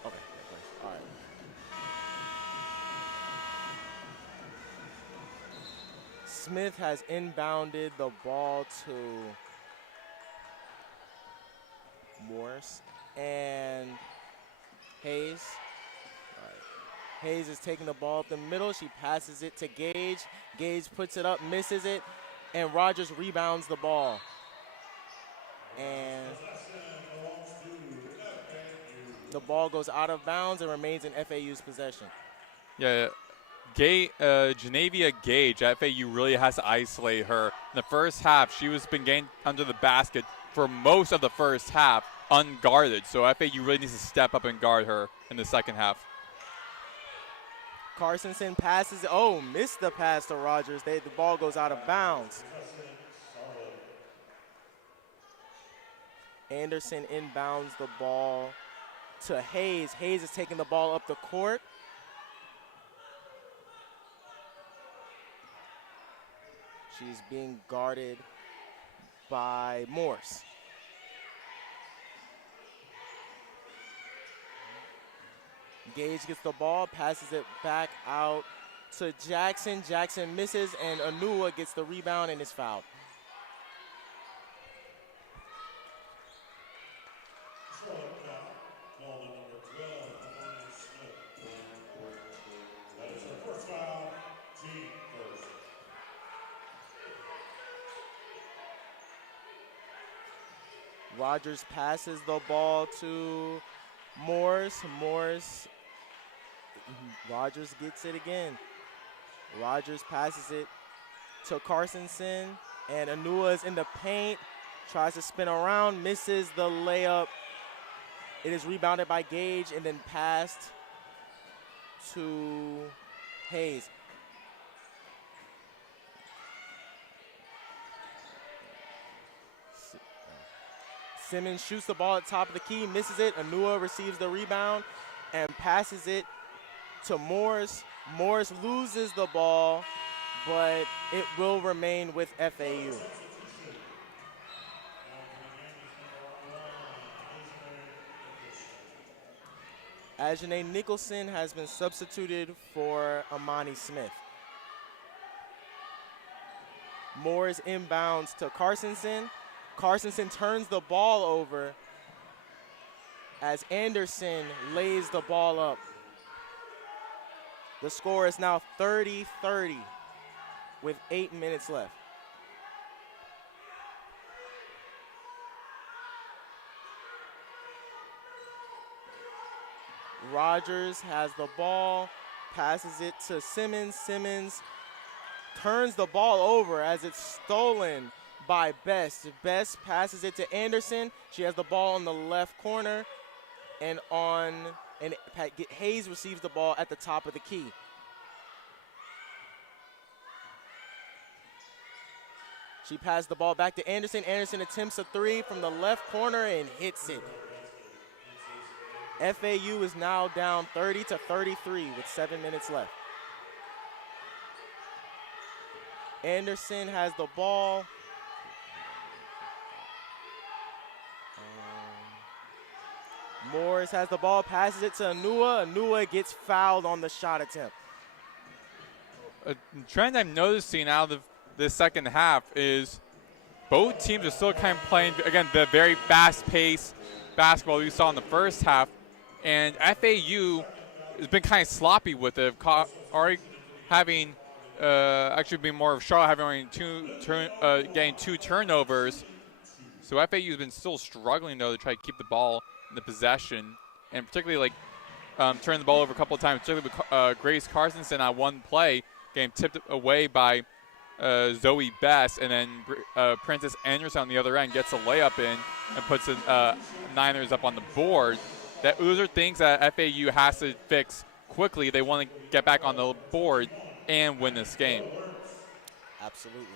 Okay. All right. Smith has inbounded the ball to Morris and Hayes. Hayes is taking the ball up the middle. She passes it to Gage. Gage puts it up, misses it, and Rogers rebounds the ball. And the ball goes out of bounds and remains in FAU's possession. Yeah, Genevia Gage, FAU really has to isolate her. In the first half, she was been getting under the basket for most of the first half, unguarded. So FAU really needs to step up and guard her in the second half. Carsonson passes, missed the pass to Rogers. The ball goes out of bounds. Anderson inbounds the ball to Hayes. Hayes is taking the ball up the court. She's being guarded by Morse. Gage gets the ball, passes it back out to Jackson. Jackson misses, and Anua gets the rebound and is fouled. Rogers passes the ball to Morris. Rogers gets it again. Rogers passes it to Carsonson, and Anua is in the paint, tries to spin around, misses the layup. It is rebounded by Gage and then passed to Hayes. Simmons shoots the ball at the top of the key, misses it. Anua receives the rebound and passes it to Morris. Morris loses the ball, but it will remain with FAU. Ajane Nicholson has been substituted for Amani Smith. Morris inbounds to Carsonson. Carsonson turns the ball over as Anderson lays the ball up. The score is now 30-30 with 8 minutes left. Rogers has the ball, passes it to Simmons. Simmons turns the ball over as it's stolen by Best. Best passes it to Anderson. She has the ball on the left corner, and Hayes receives the ball at the top of the key. She passed the ball back to Anderson. Anderson attempts a three from the left corner and hits it. FAU is now down 30-33 with 7 minutes left. Anderson has the ball. Morris has the ball, passes it to Anua. Anua gets fouled on the shot attempt. A trend I'm noticing out of this second half is both teams are still kind of playing, again, the very fast-paced basketball we saw in the first half. And FAU has been kind of sloppy with it, already having actually been more of Charlotte having only getting two turnovers. So FAU has been still struggling, though, to try to keep the ball in the possession, and particularly turning the ball over a couple of times, particularly with Grace Carstensen on one play, getting tipped away by Zoe Best, and then Princess Anderson on the other end gets a layup in and puts the Niners up on the board. Those are things that FAU has to fix quickly. They want to get back on the board and win this game. Absolutely.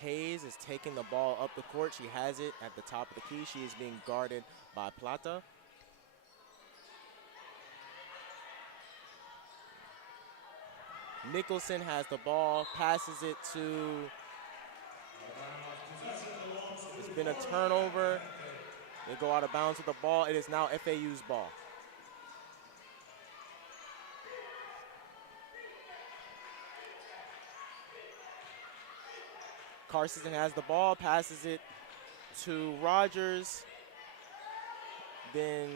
Hayes is taking the ball up the court. She has it at the top of the key. She is being guarded by Plata. Nicholson has the ball, passes it to, it's been a turnover. They go out of bounds with the ball. It is now FAU's ball. Carstensen has the ball, passes it to Rogers. Then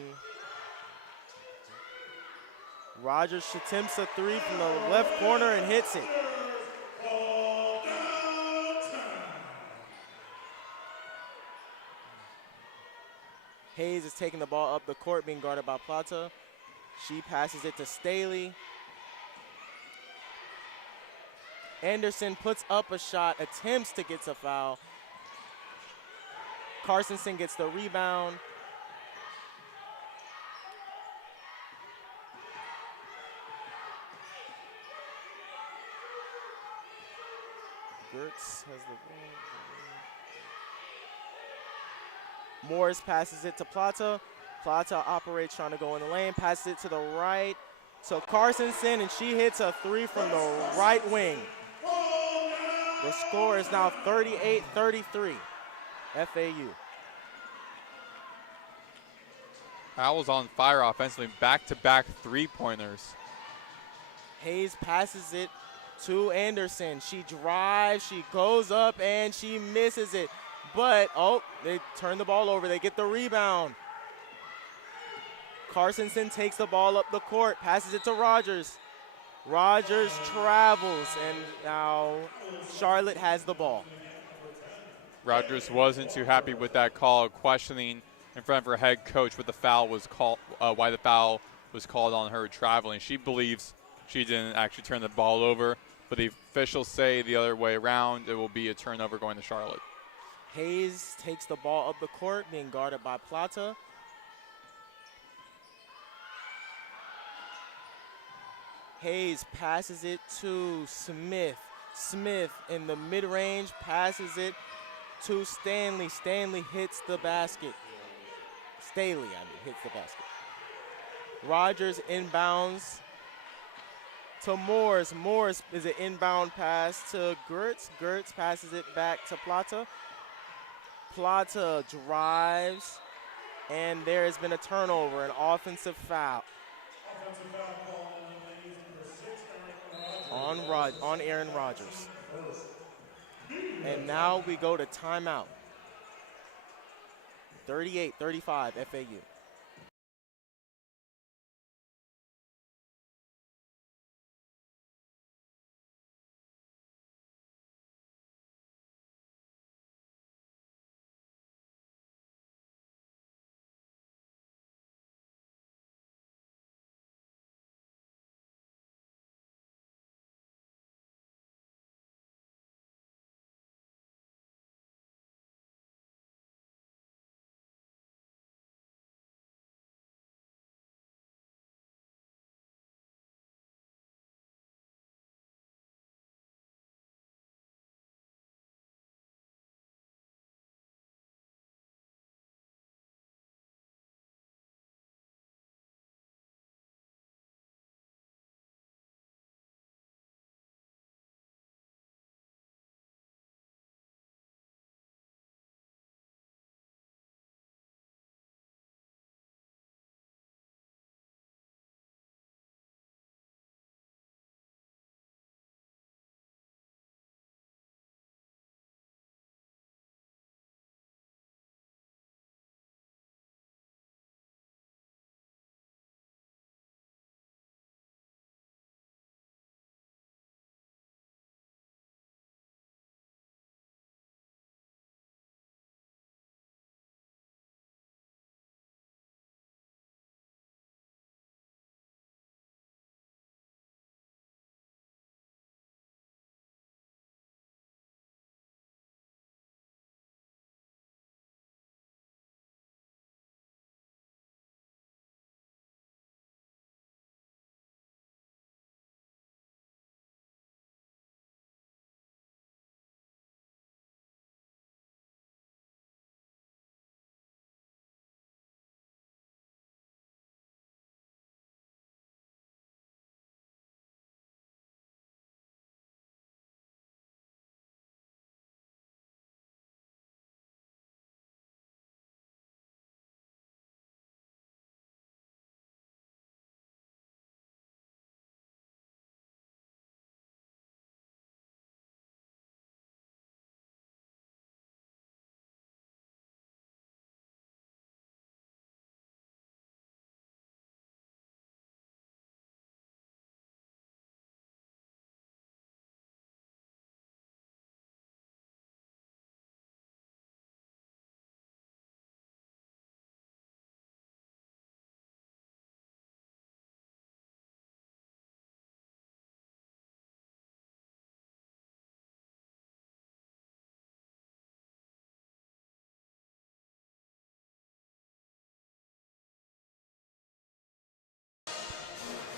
Rogers attempts a three from the left corner and hits it. Hayes is taking the ball up the court, being guarded by Plata. She passes it to Staley. Anderson puts up a shot, attempts to get a foul. Carstensen gets the rebound. Gertz has the ball. Morris passes it to Plata. Plata operates trying to go in the lane, passes it to the right to Carstensen, and she hits a three from the right wing. The score is now 38-33, FAU. Owls on fire offensively, back-to-back three-pointers. Hayes passes it to Anderson. She drives, she goes up, and she misses it. But, oh, they turn the ball over. They get the rebound. Carstensen takes the ball up the court, passes it to Rogers. Rogers travels, and now Charlotte has the ball. Rogers wasn't too happy with that call, questioning in front of her head coach what the foul was called, why the foul was called on her traveling. She believes she didn't actually turn the ball over, but the officials say the other way around. It will be a turnover going to Charlotte. Hayes takes the ball up the court, being guarded by Plata. Hayes passes it to Smith. Smith in the mid-range passes it to Stanley. Stanley hits the basket. Staley, hits the basket. Rogers inbounds to Morris. Morris is an inbound pass to Gertz. Gertz passes it back to Plata. Plata drives, and there has been a turnover, an offensive foul. On Aaron Rogers. And now we go to timeout. 38-35 FAU.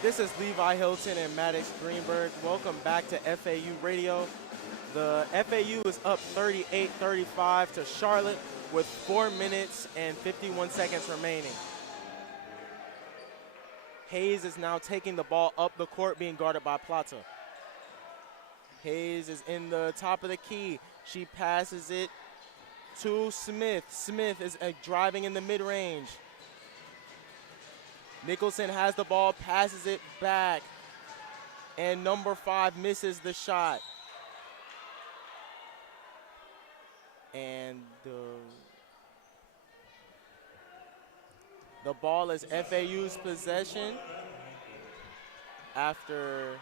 This is Levi, Hylton, and Maddox Greenberg. Welcome back to FAU Radio. The FAU is up 38-35 to Charlotte with 4 minutes and 51 seconds remaining. Hayes is now taking the ball up the court, being guarded by Plata. Hayes is in the top of the key. She passes it to Smith. Smith is driving in the mid-range. Nicholson has the ball, passes it back, and number 5 misses the shot. And the ball is FAU's possession after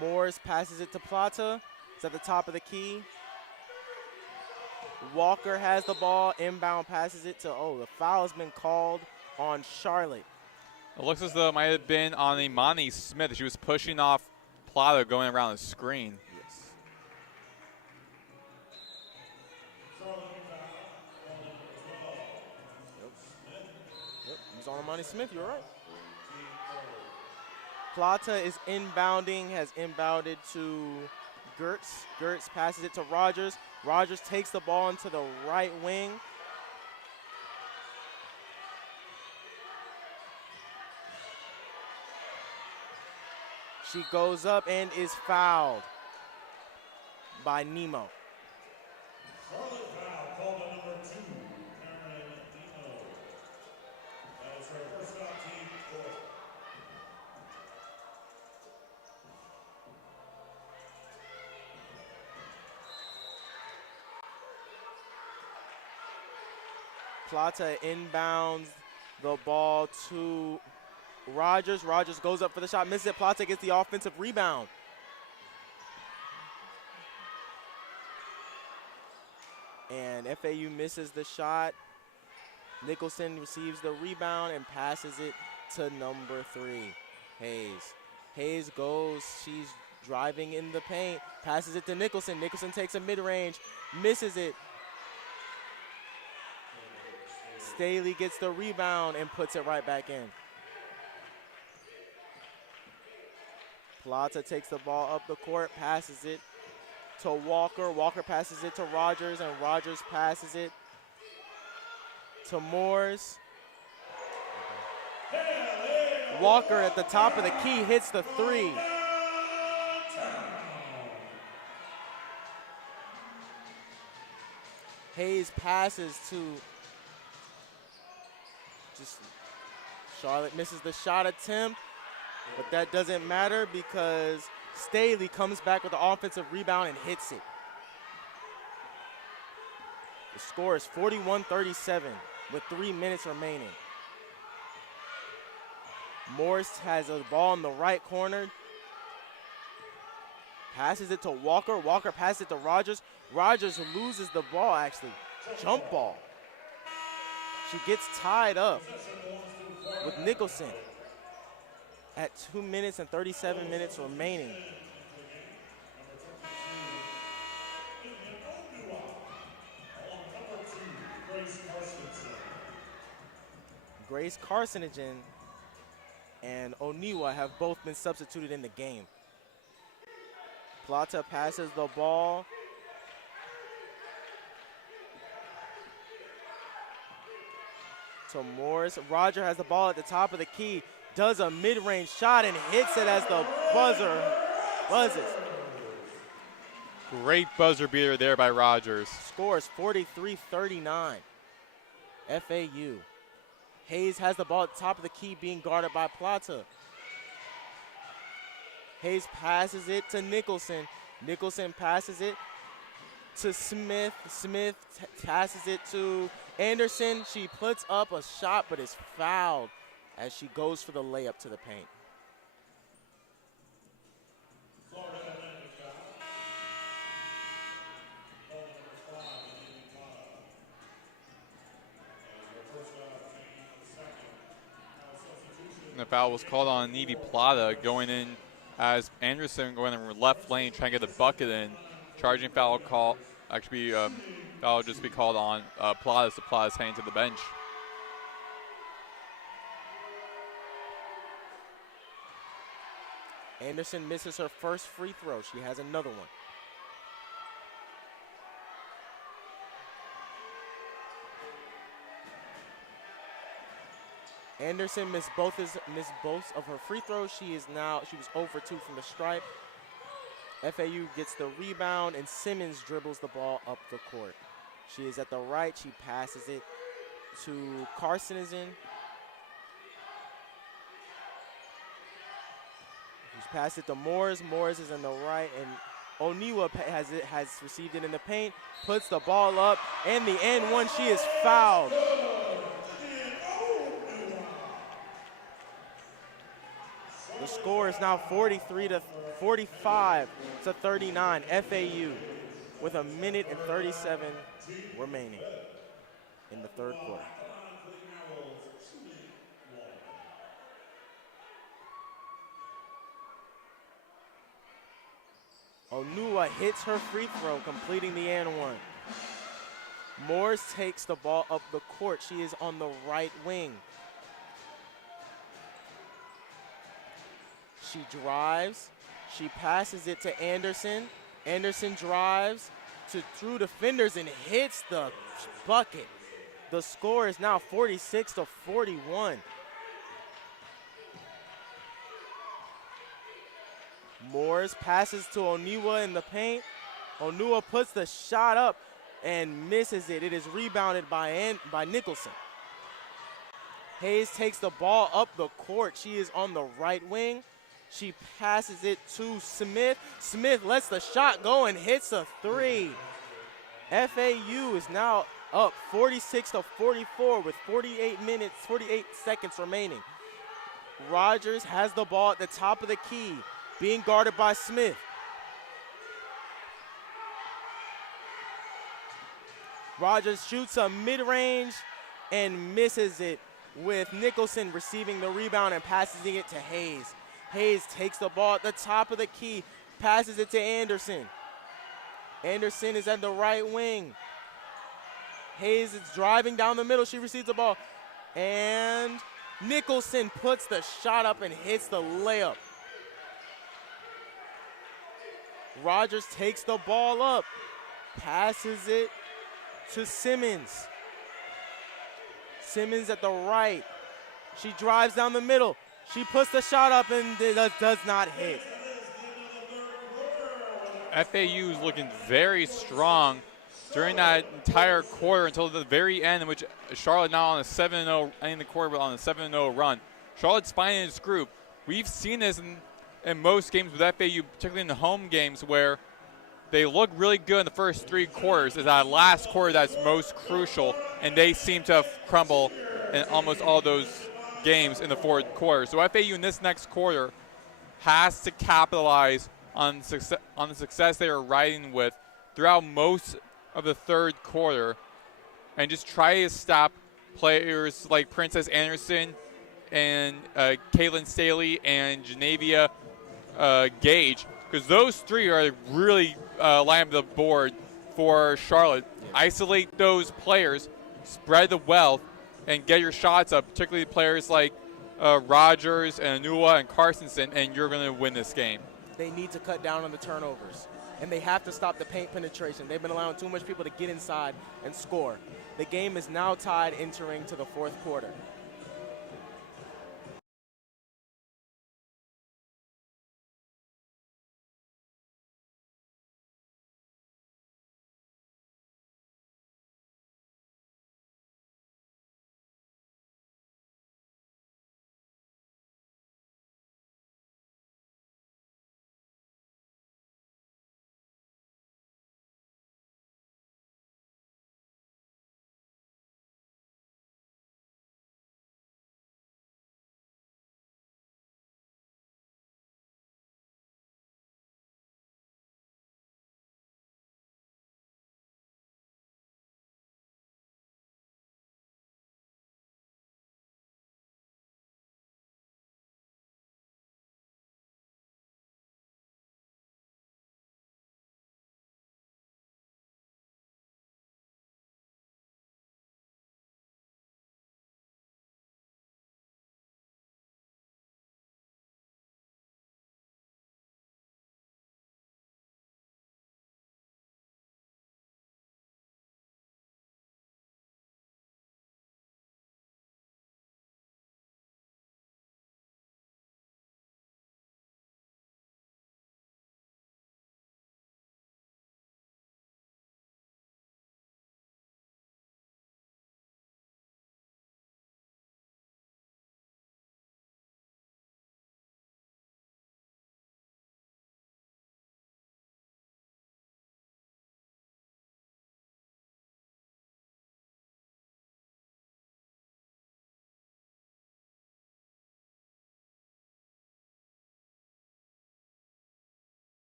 Morris passes it to Plata. It's at the top of the key. Walker has the ball, inbound passes it to, the foul has been called on Charlotte. It looks as though it might have been on Imani Smith. She was pushing off Plata going around the screen. Yes. Yep, he's on Imani Smith, you're right. Plata is inbounding, has inbounded to Gertz. Gertz passes it to Rogers. Rogers takes the ball into the right wing. She goes up and is fouled by Nemo. Charlotte foul called on number 2, Cameron Dino. That was her first foul, team 4. Plata inbounds the ball to Rogers. Rogers goes up for the shot, misses it. Plata gets the offensive rebound. And FAU misses the shot. Nicholson receives the rebound and passes it to number 3, Hayes. Hayes goes, she's driving in the paint, passes it to Nicholson. Nicholson takes a mid-range, misses it. Staley gets the rebound and puts it right back in. Plata takes the ball up the court, passes it to Walker. Walker passes it to Rogers, and Rogers passes it to Moores. Walker at the top of the key hits the 3. Hayes passes to Charlotte misses the shot attempt, but that doesn't matter because Staley comes back with the offensive rebound and hits it. The score is 41-37 with 3 minutes remaining. Morris has a ball in the right corner. Passes it to Walker. Walker passes it to Rogers. Rogers loses the ball, actually. Jump ball. She gets tied up with Nicholson at 2 minutes and 37 minutes remaining. Grace Carcinogen and Oniwa have both been substituted in the game. Plata passes the ball. To Morris. Roger has the ball at the top of the key, does a mid-range shot and hits it as the buzzer buzzes. Great buzzer beater there by Rogers. Scores 43-39. FAU. Hayes has the ball at the top of the key, being guarded by Plata. Hayes passes it to Nicholson. Nicholson passes it to Smith. Smith passes it to Anderson. She puts up a shot but is fouled as she goes for the layup to the paint. And the foul was called on Nevi Plata going in as Anderson going in the left lane trying to get the bucket in. Charging foul call. Actually, foul will just be called on Plata. So Plata's heading to the bench. Anderson misses her first free throw. She has another one. Anderson missed both of her free throws. She was 0 for 2 from the stripe. FAU gets the rebound, and Simmons dribbles the ball up the court. She is at the right. She passes it to Carson is in. She's passed it to Morris. Morris is in the right, and Oniwa has received it in the paint, puts the ball up, and the and one. She is fouled. The score is now 45 to 39. FAU with 1:37 remaining in the third quarter. Onua hits her free throw, completing the and one. Morris takes the ball up the court. She is on the right wing. She drives. She passes it to Anderson. Anderson drives through defenders and hits the bucket. The score is now 46 to 41. Morris passes to Oniwa in the paint. Onua puts the shot up and misses it. It is rebounded by Nicholson. Hayes takes the ball up the court. She is on the right wing. She passes it to Smith. Smith lets the shot go and hits a three. FAU is now up 46 to 44 with 48 seconds remaining. Rogers has the ball at the top of the key, being guarded by Smith. Rogers shoots a mid-range and misses it, with Nicholson receiving the rebound and passing it to Hayes. Hayes takes the ball at the top of the key, passes it to Anderson. Anderson is at the right wing. Hayes is driving down the middle. She receives the ball. And Nicholson puts the shot up and hits the layup. Rogers takes the ball up, passes it to Simmons. Simmons at the right. She drives down the middle. She puts the shot up and does not hit. FAU is looking very strong during that entire quarter until the very end, in which Charlotte now on a 7-0 ending the quarter on a 7-0 run. Charlotte's finding its group. We've seen this in most games with FAU, particularly in the home games, where they look really good in the first three quarters. It's that last quarter that's most crucial, and they seem to have crumbled in almost all those games in the fourth quarter. So FAU in this next quarter has to capitalize on the success they are riding with throughout most of the third quarter, and just try to stop players like Princess Anderson and Caitlin Staley and Genevia Gage, because those three are really lining up the board for Charlotte. Isolate those players, spread the wealth, and get your shots up, particularly players like Rogers and Anua and Carsonson, and you're going to win this game. They need to cut down on the turnovers, and they have to stop the paint penetration. They've been allowing too much people to get inside and score. The game is now tied entering to the fourth quarter.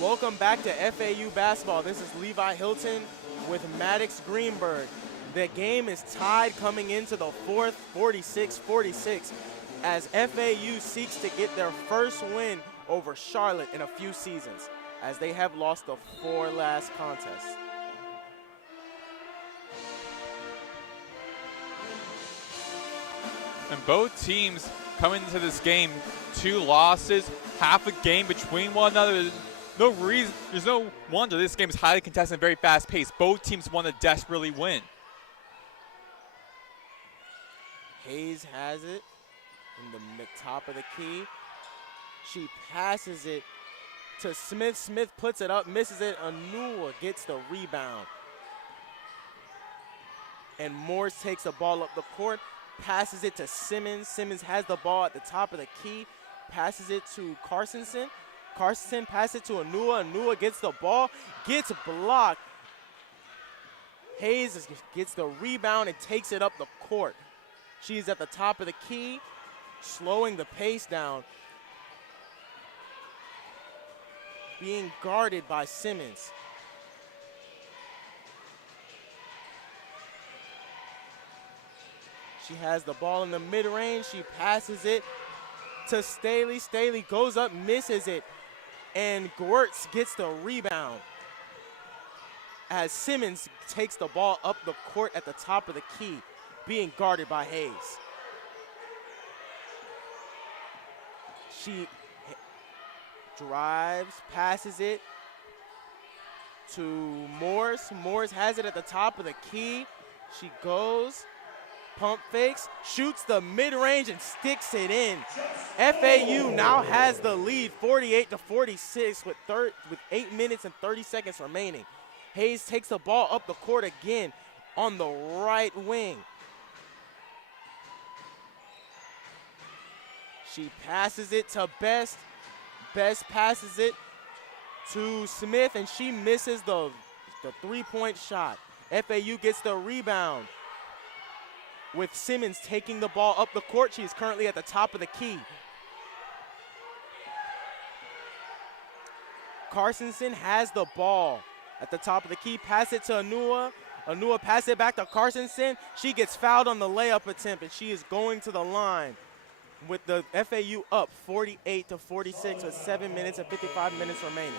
Welcome back to FAU basketball. This is Levi Hylton with Maddox Greenberg. The game is tied coming into the fourth, 46-46, as FAU seeks to get their first win over Charlotte in a few seasons, as they have lost the 4 last contests. And both teams coming into this game, 2 losses, half a game between one another. There's no wonder this game is highly contested and very fast paced. Both teams want to desperately win. Hayes has it in the top of the key. She passes it to Smith. Smith puts it up, misses it. Anua gets the rebound. And Morris takes the ball up the court, passes it to Simmons. Simmons has the ball at the top of the key, passes it to Carstensen. Carstensen passes it to Anua. Anua gets the ball, gets blocked. Hayes gets the rebound and takes it up the court. She's at the top of the key, slowing the pace down, being guarded by Simmons. She has the ball in the mid-range. She passes it to Staley. Staley goes up, misses it, and Gwirtz gets the rebound as Simmons takes the ball up the court at the top of the key, being guarded by Hayes. She drives, passes it to Morris. Morris has it at the top of the key. She goes, pump fakes, shoots the mid-range and sticks it in. FAU now has the lead, 48-46 with 8 minutes and 30 seconds remaining. Hayes takes the ball up the court again on the right wing. She passes it to Best. Best passes it to Smith, and she misses the three-point shot. FAU gets the rebound with Simmons taking the ball up the court. She is currently at the top of the key. Carstensen has the ball at the top of the key. Pass it to Anua. Anua pass it back to Carstensen. She gets fouled on the layup attempt, and she is going to the line with the FAU up 48-46 with 7 minutes and 55 minutes remaining.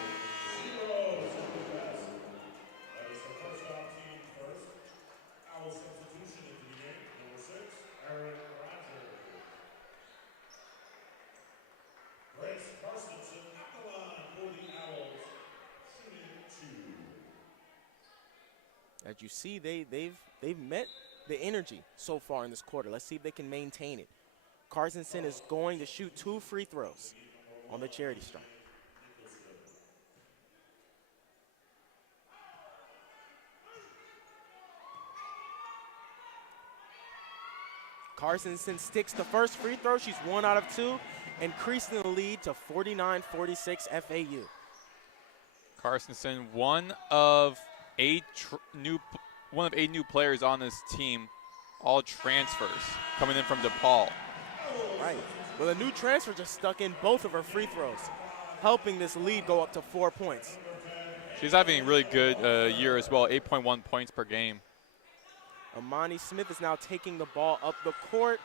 As you see, they've met the energy so far in this quarter. Let's see if they can maintain it. Carstensen is going to shoot 2 free throws on the charity stripe. Carstensen sticks the first free throw. She's 1 out of 2, increasing the lead to 49-46 FAU. Carstensen, one of 8 new players on this team, all transfers coming in from DePaul. Right. Well, the new transfer just stuck in both of her free throws, helping this lead go up to 4 points. She's having a really good year as well, 8.1 points per game. Amani Smith is now taking the ball up the court.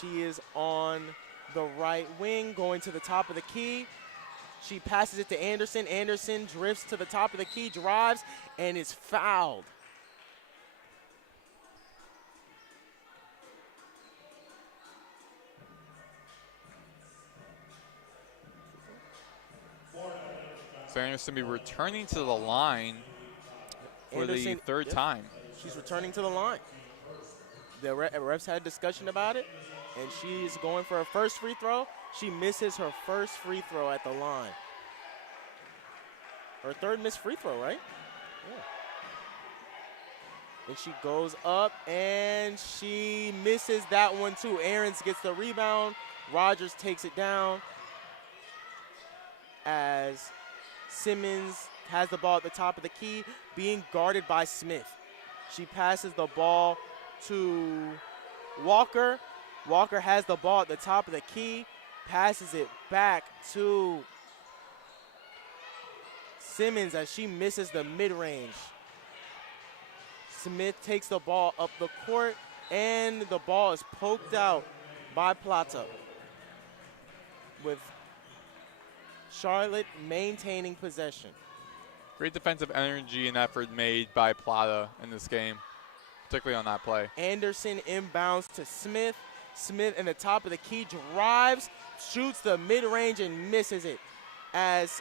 She is on the right wing, going to the top of the key. She passes it to Anderson. Anderson drifts to the top of the key, drives, and is fouled. So Anderson will be returning to the line for the third time. She's returning to the line. The refs had a discussion about it, and she's going for her first free throw. She misses her first free throw at the line. Her third missed free throw, right? Yeah. And she goes up, and she misses that one too. Aarons gets the rebound. Rogers takes it down as Simmons has the ball at the top of the key, being guarded by Smith. She passes the ball to Walker. Walker has the ball at the top of the key, passes it back to Simmons as she misses the mid-range. Smith takes the ball up the court, and the ball is poked out by Plata, with Charlotte maintaining possession. Great defensive energy and effort made by Plata in this game, particularly on that play. Anderson inbounds to Smith. Smith in the top of the key drives, shoots the mid-range and misses it. As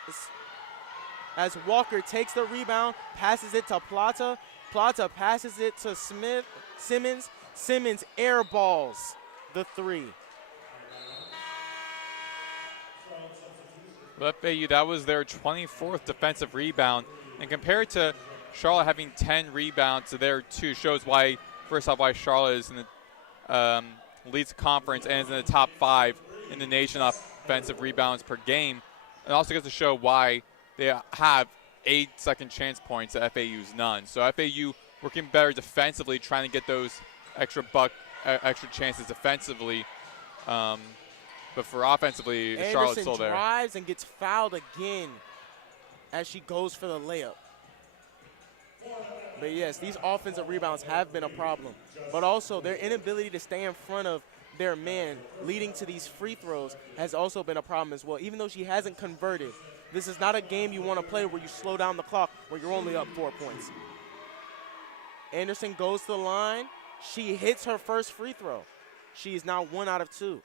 Walker takes the rebound, passes it to Plata. Plata passes it to Simmons. Simmons airballs the three. Well, FAU, that was their 24th defensive rebound. And compared to Charlotte having 10 rebounds to their 2, shows why, first off, why Charlotte is in the leads the conference and is in the top 5 in the nation offensive rebounds per game. And also gets to show why they have 8 second chance points that FAU's none. So FAU working better defensively, trying to get those extra chances defensively. But for offensively, Charlotte's still there. Anderson drives and gets fouled again as she goes for the layup. But yes, these offensive rebounds have been a problem. But also their inability to stay in front of their man leading to these free throws has also been a problem as well. Even though she hasn't converted, this is not a game you want to play where you slow down the clock where you're only up 4 points. Anderson goes to the line. She hits her first free throw. She is now 1 out of 2.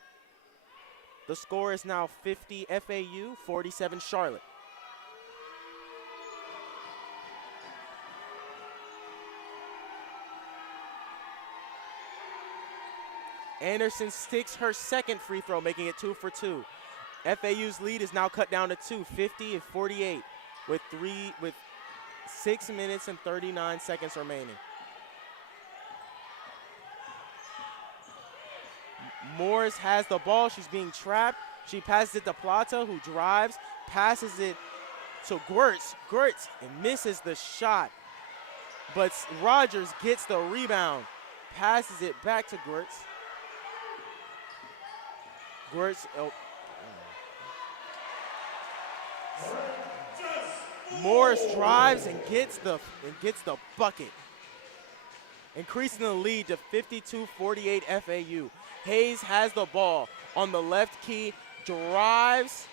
The score is now 50 FAU, 47 Charlotte. Anderson sticks her second free throw, making it 2 for 2. FAU's lead is now cut down to 2, 50-48, with 6 minutes and 39 seconds remaining. Morris has the ball. She's being trapped. She passes it to Plata, who drives, passes it to Gwirtz. Gwirtz misses the shot, but Rogers gets the rebound, passes it back to Gwirtz. Morris drives and gets the bucket, increasing the lead to 52-48 FAU. Hayes has the ball on the left key, drives,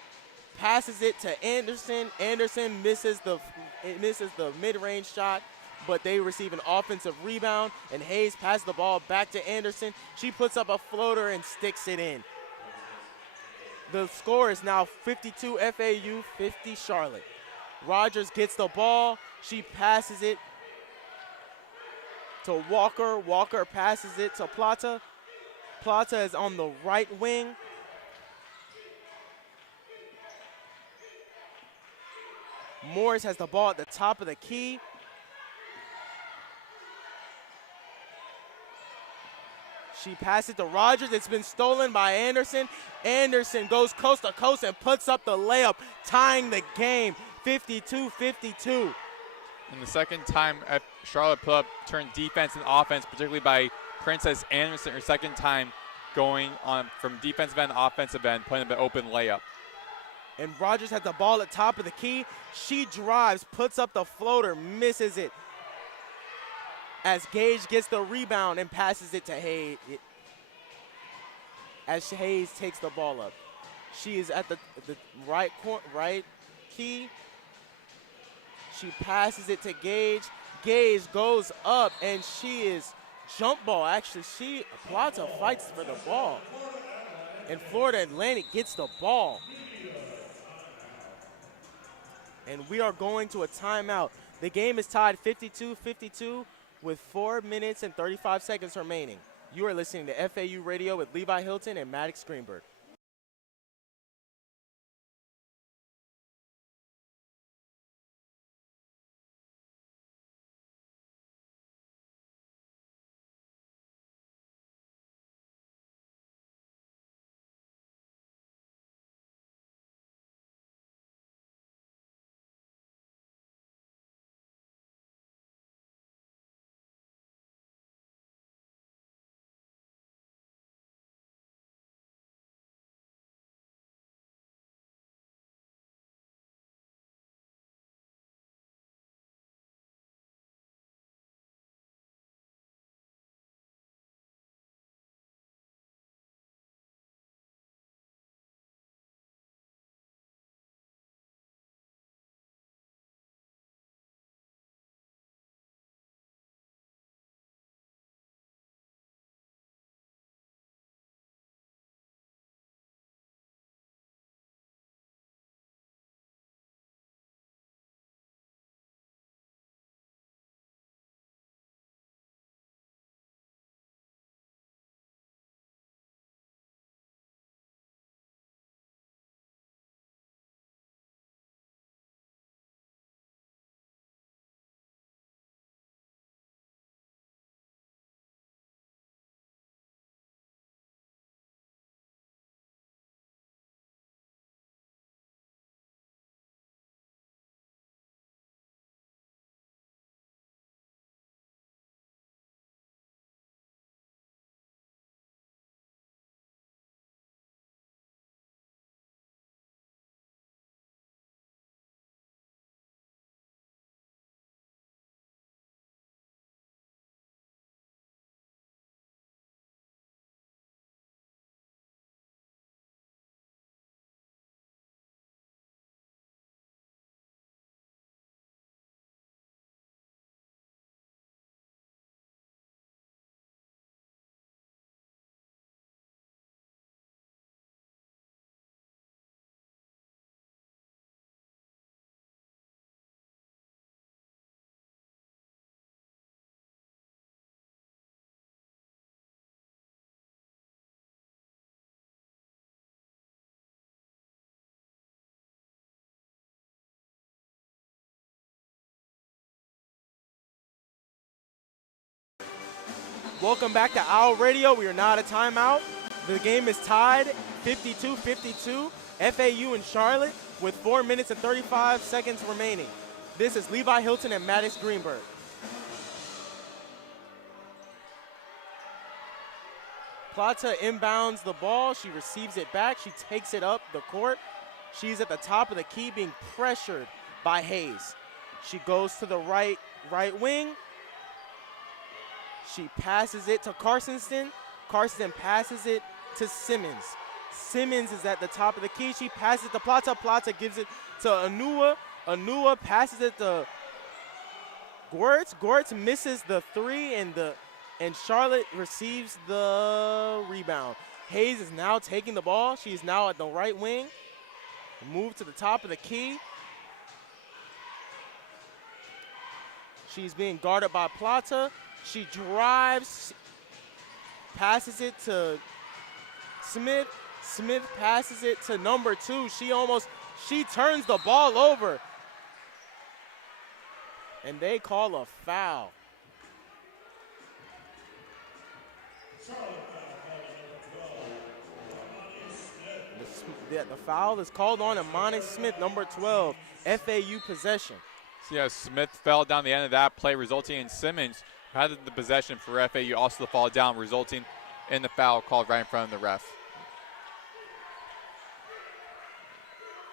passes it to Anderson. Anderson misses the mid-range shot, but they receive an offensive rebound, and Hayes passes the ball back to Anderson. She puts up a floater and sticks it in. The score is now 52 FAU, 50 Charlotte. Rogers gets the ball. She passes it to Walker. Walker passes it to Plata. Plata is on the right wing. Morris has the ball at the top of the key. She passes it to Rogers. It's been stolen by Anderson. Anderson goes coast to coast and puts up the layup, tying the game, 52-52. And the second time Charlotte put up turned defense and offense, particularly by Princess Anderson, her second time going on from defensive end to offensive end, putting up an open layup. And Rogers has the ball at top of the key. She drives, puts up the floater, misses it, as Gage gets the rebound and passes it to Hayes. As Hayes takes the ball up. She is at the right key. She passes it to Gage. Gage goes up, and she is jump ball. Actually, Plata fights for the ball. And Florida Atlantic gets the ball. And we are going to a timeout. The game is tied 52-52 with 4 minutes and 35 seconds remaining. You are listening to FAU Radio with Levi Hylton and Maddox Greenberg. Welcome back to Owl Radio. We are now at a timeout. The game is tied 52-52. FAU and Charlotte with 4 minutes and 35 seconds remaining. This is Levi, Hylton, and Maddox Greenberg. Plata inbounds the ball. She receives it back. She takes it up the court. She's at the top of the key being pressured by Hayes. She goes to the right wing. She passes it to Carsonston. Carsonston passes it to Simmons. Simmons is at the top of the key. She passes it to Plata. Plata gives it to Anua. Anua passes it to Gortz. Gortz misses the three, and Charlotte receives the rebound. Hayes is now taking the ball. She is now at the right wing. Move to the top of the key. She's being guarded by Plata. She drives, passes it to Smith. Smith passes it to number 2. She turns the ball over. And they call a foul. The foul is called on Amani Smith, number 12, FAU possession. So yeah, Smith fell down the end of that play, resulting in Simmons, who had the possession for FAU, also to fall down, resulting in the foul called right in front of the ref.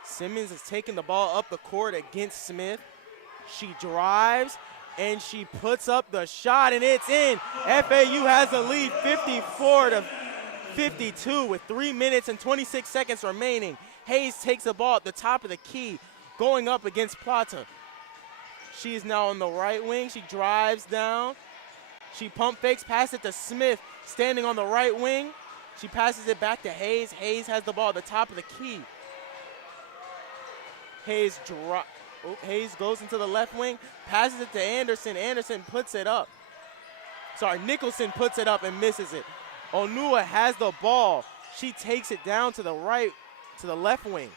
Simmons is taking the ball up the court against Smith. She drives, and she puts up the shot, and it's in. FAU has a lead 54-52 with 3 minutes and 26 seconds remaining. Hayes takes the ball at the top of the key, going up against Plata. She is now on the right wing. She drives down. She pump fakes, pass it to Smith, standing on the right wing. She passes it back to Hayes. Hayes has the ball at the top of the key. Hayes goes into the left wing, passes it to Anderson. Anderson puts it up. Nicholson puts it up and misses it. Onua has the ball. She takes it down to the left wing.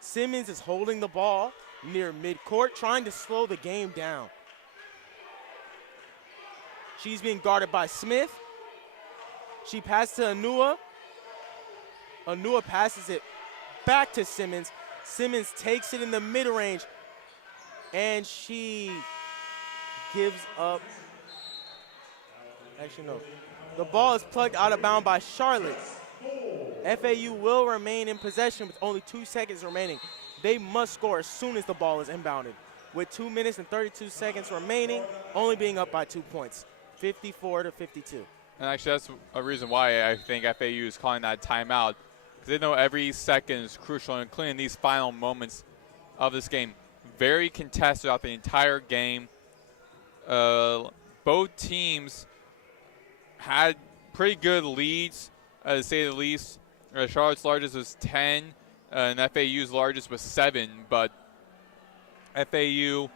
Simmons is holding the ball near midcourt, trying to slow the game down. She's being guarded by Smith. She passes to Anua. Anua passes it back to Simmons. Simmons takes it in the mid-range, and she gives up. Actually, no. The ball is plugged out of bounds by Charlotte. FAU will remain in possession with only 2 seconds remaining. They must score as soon as the ball is inbounded. With 2 minutes and 32 seconds remaining, only being up by 2 points, 54-52. And actually, that's a reason why I think FAU is calling that timeout, because they know every second is crucial, including these final moments of this game. Very contested throughout the entire game. Both teams had pretty good leads, to say the least. Charlotte's largest was 10, and FAU's largest was 7. But FAU,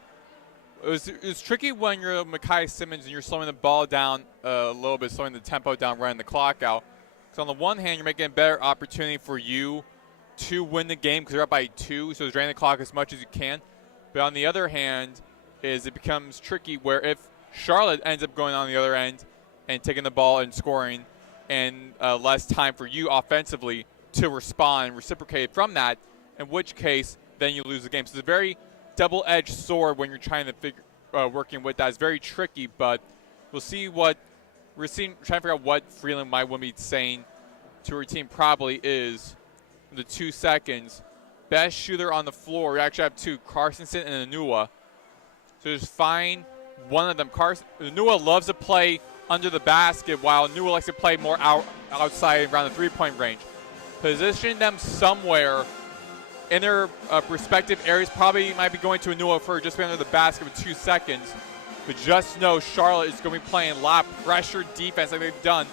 it was tricky when you're Makai Simmons and you're slowing the ball down a little bit, slowing the tempo down, running the clock out. So on the one hand, you're making a better opportunity for you to win the game because you're up by 2, so drain the clock as much as you can. But on the other hand, it becomes tricky where if Charlotte ends up going on the other end and taking the ball and scoring, and less time for you offensively to respond and reciprocate from that, in which case then you lose the game. So it's a very double-edged sword when you're trying to working with that. It's very tricky, but we'll see what we're trying to figure out what Freeland might want to be saying to her team. Probably is the 2 seconds. Best shooter on the floor. We actually have 2, Carsonson and Anua. So just find one of them. Anua loves to play under the basket, while Anua likes to play more outside around the three-point range. Position them somewhere in their respective areas. Probably might be going to Anua for just being under the basket with 2 seconds. But just know Charlotte is going to be playing a lot of pressure defense like they've done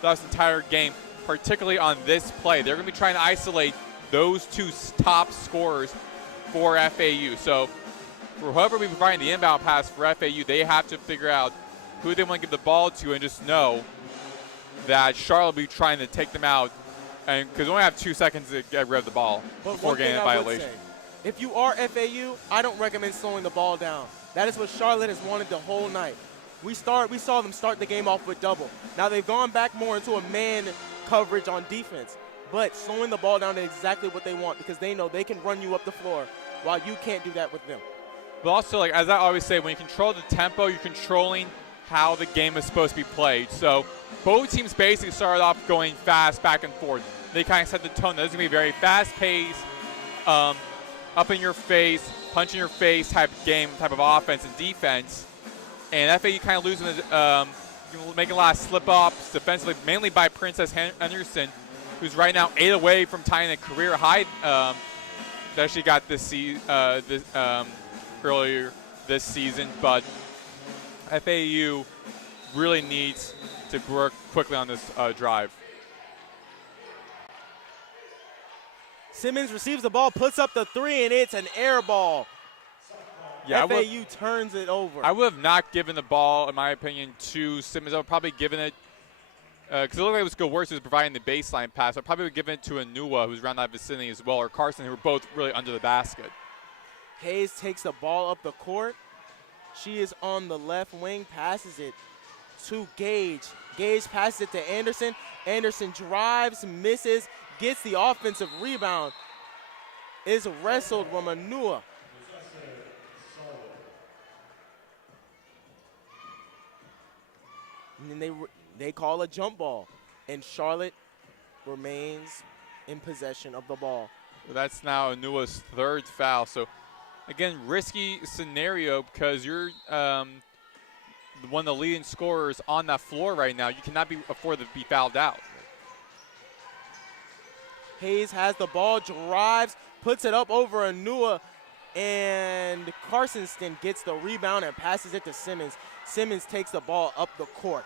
throughout this entire game, particularly on this play. They're going to be trying to isolate those 2 top scorers for FAU. So for whoever will be providing the inbound pass for FAU, they have to figure out who they want to give the ball to, and just know that Charlotte will be trying to take them out, and because we only have 2 seconds to get rid of the ball before getting a violation. If you are FAU, I don't recommend slowing the ball down. That is what Charlotte has wanted the whole night. We saw them start the game off with double. Now they've gone back more into a man coverage on defense, but slowing the ball down is exactly what they want because they know they can run you up the floor while you can't do that with them. But also, like as I always say, when you control the tempo, you're controlling how the game is supposed to be played. So both teams basically started off going fast back and forth. They kind of set the tone. This is going to be very fast-paced, up in your face, punch in your face type game, type of offense and defense. And FAU kind of losing, making a lot of slip-ups defensively, mainly by Princess Henderson, who's right now 8 away from tying a career high that she got earlier this season. But FAU really needs to work quickly on this drive. Simmons receives the ball, puts up the 3, and it's an air ball. Yeah, FAU turns it over. I would have not given the ball, in my opinion, to Simmons. I would probably given it, because it looked like it was good worse. He was providing the baseline pass. I probably would have given it to Anua, who's around that vicinity as well, or Carson, who were both really under the basket. Hayes takes the ball up the court. She is on the left wing, passes it to Gage. Gage passes it to Anderson. Anderson drives, misses, gets the offensive rebound. Is wrestled from Anua. And then they call a jump ball, and Charlotte remains in possession of the ball. Well, that's now Anua's 3rd foul. So, again, risky scenario because you're one of the leading scorers on that floor right now. You cannot afford to be fouled out. Hayes has the ball, drives, puts it up over Anua, and Carsonston gets the rebound and passes it to Simmons. Simmons takes the ball up the court.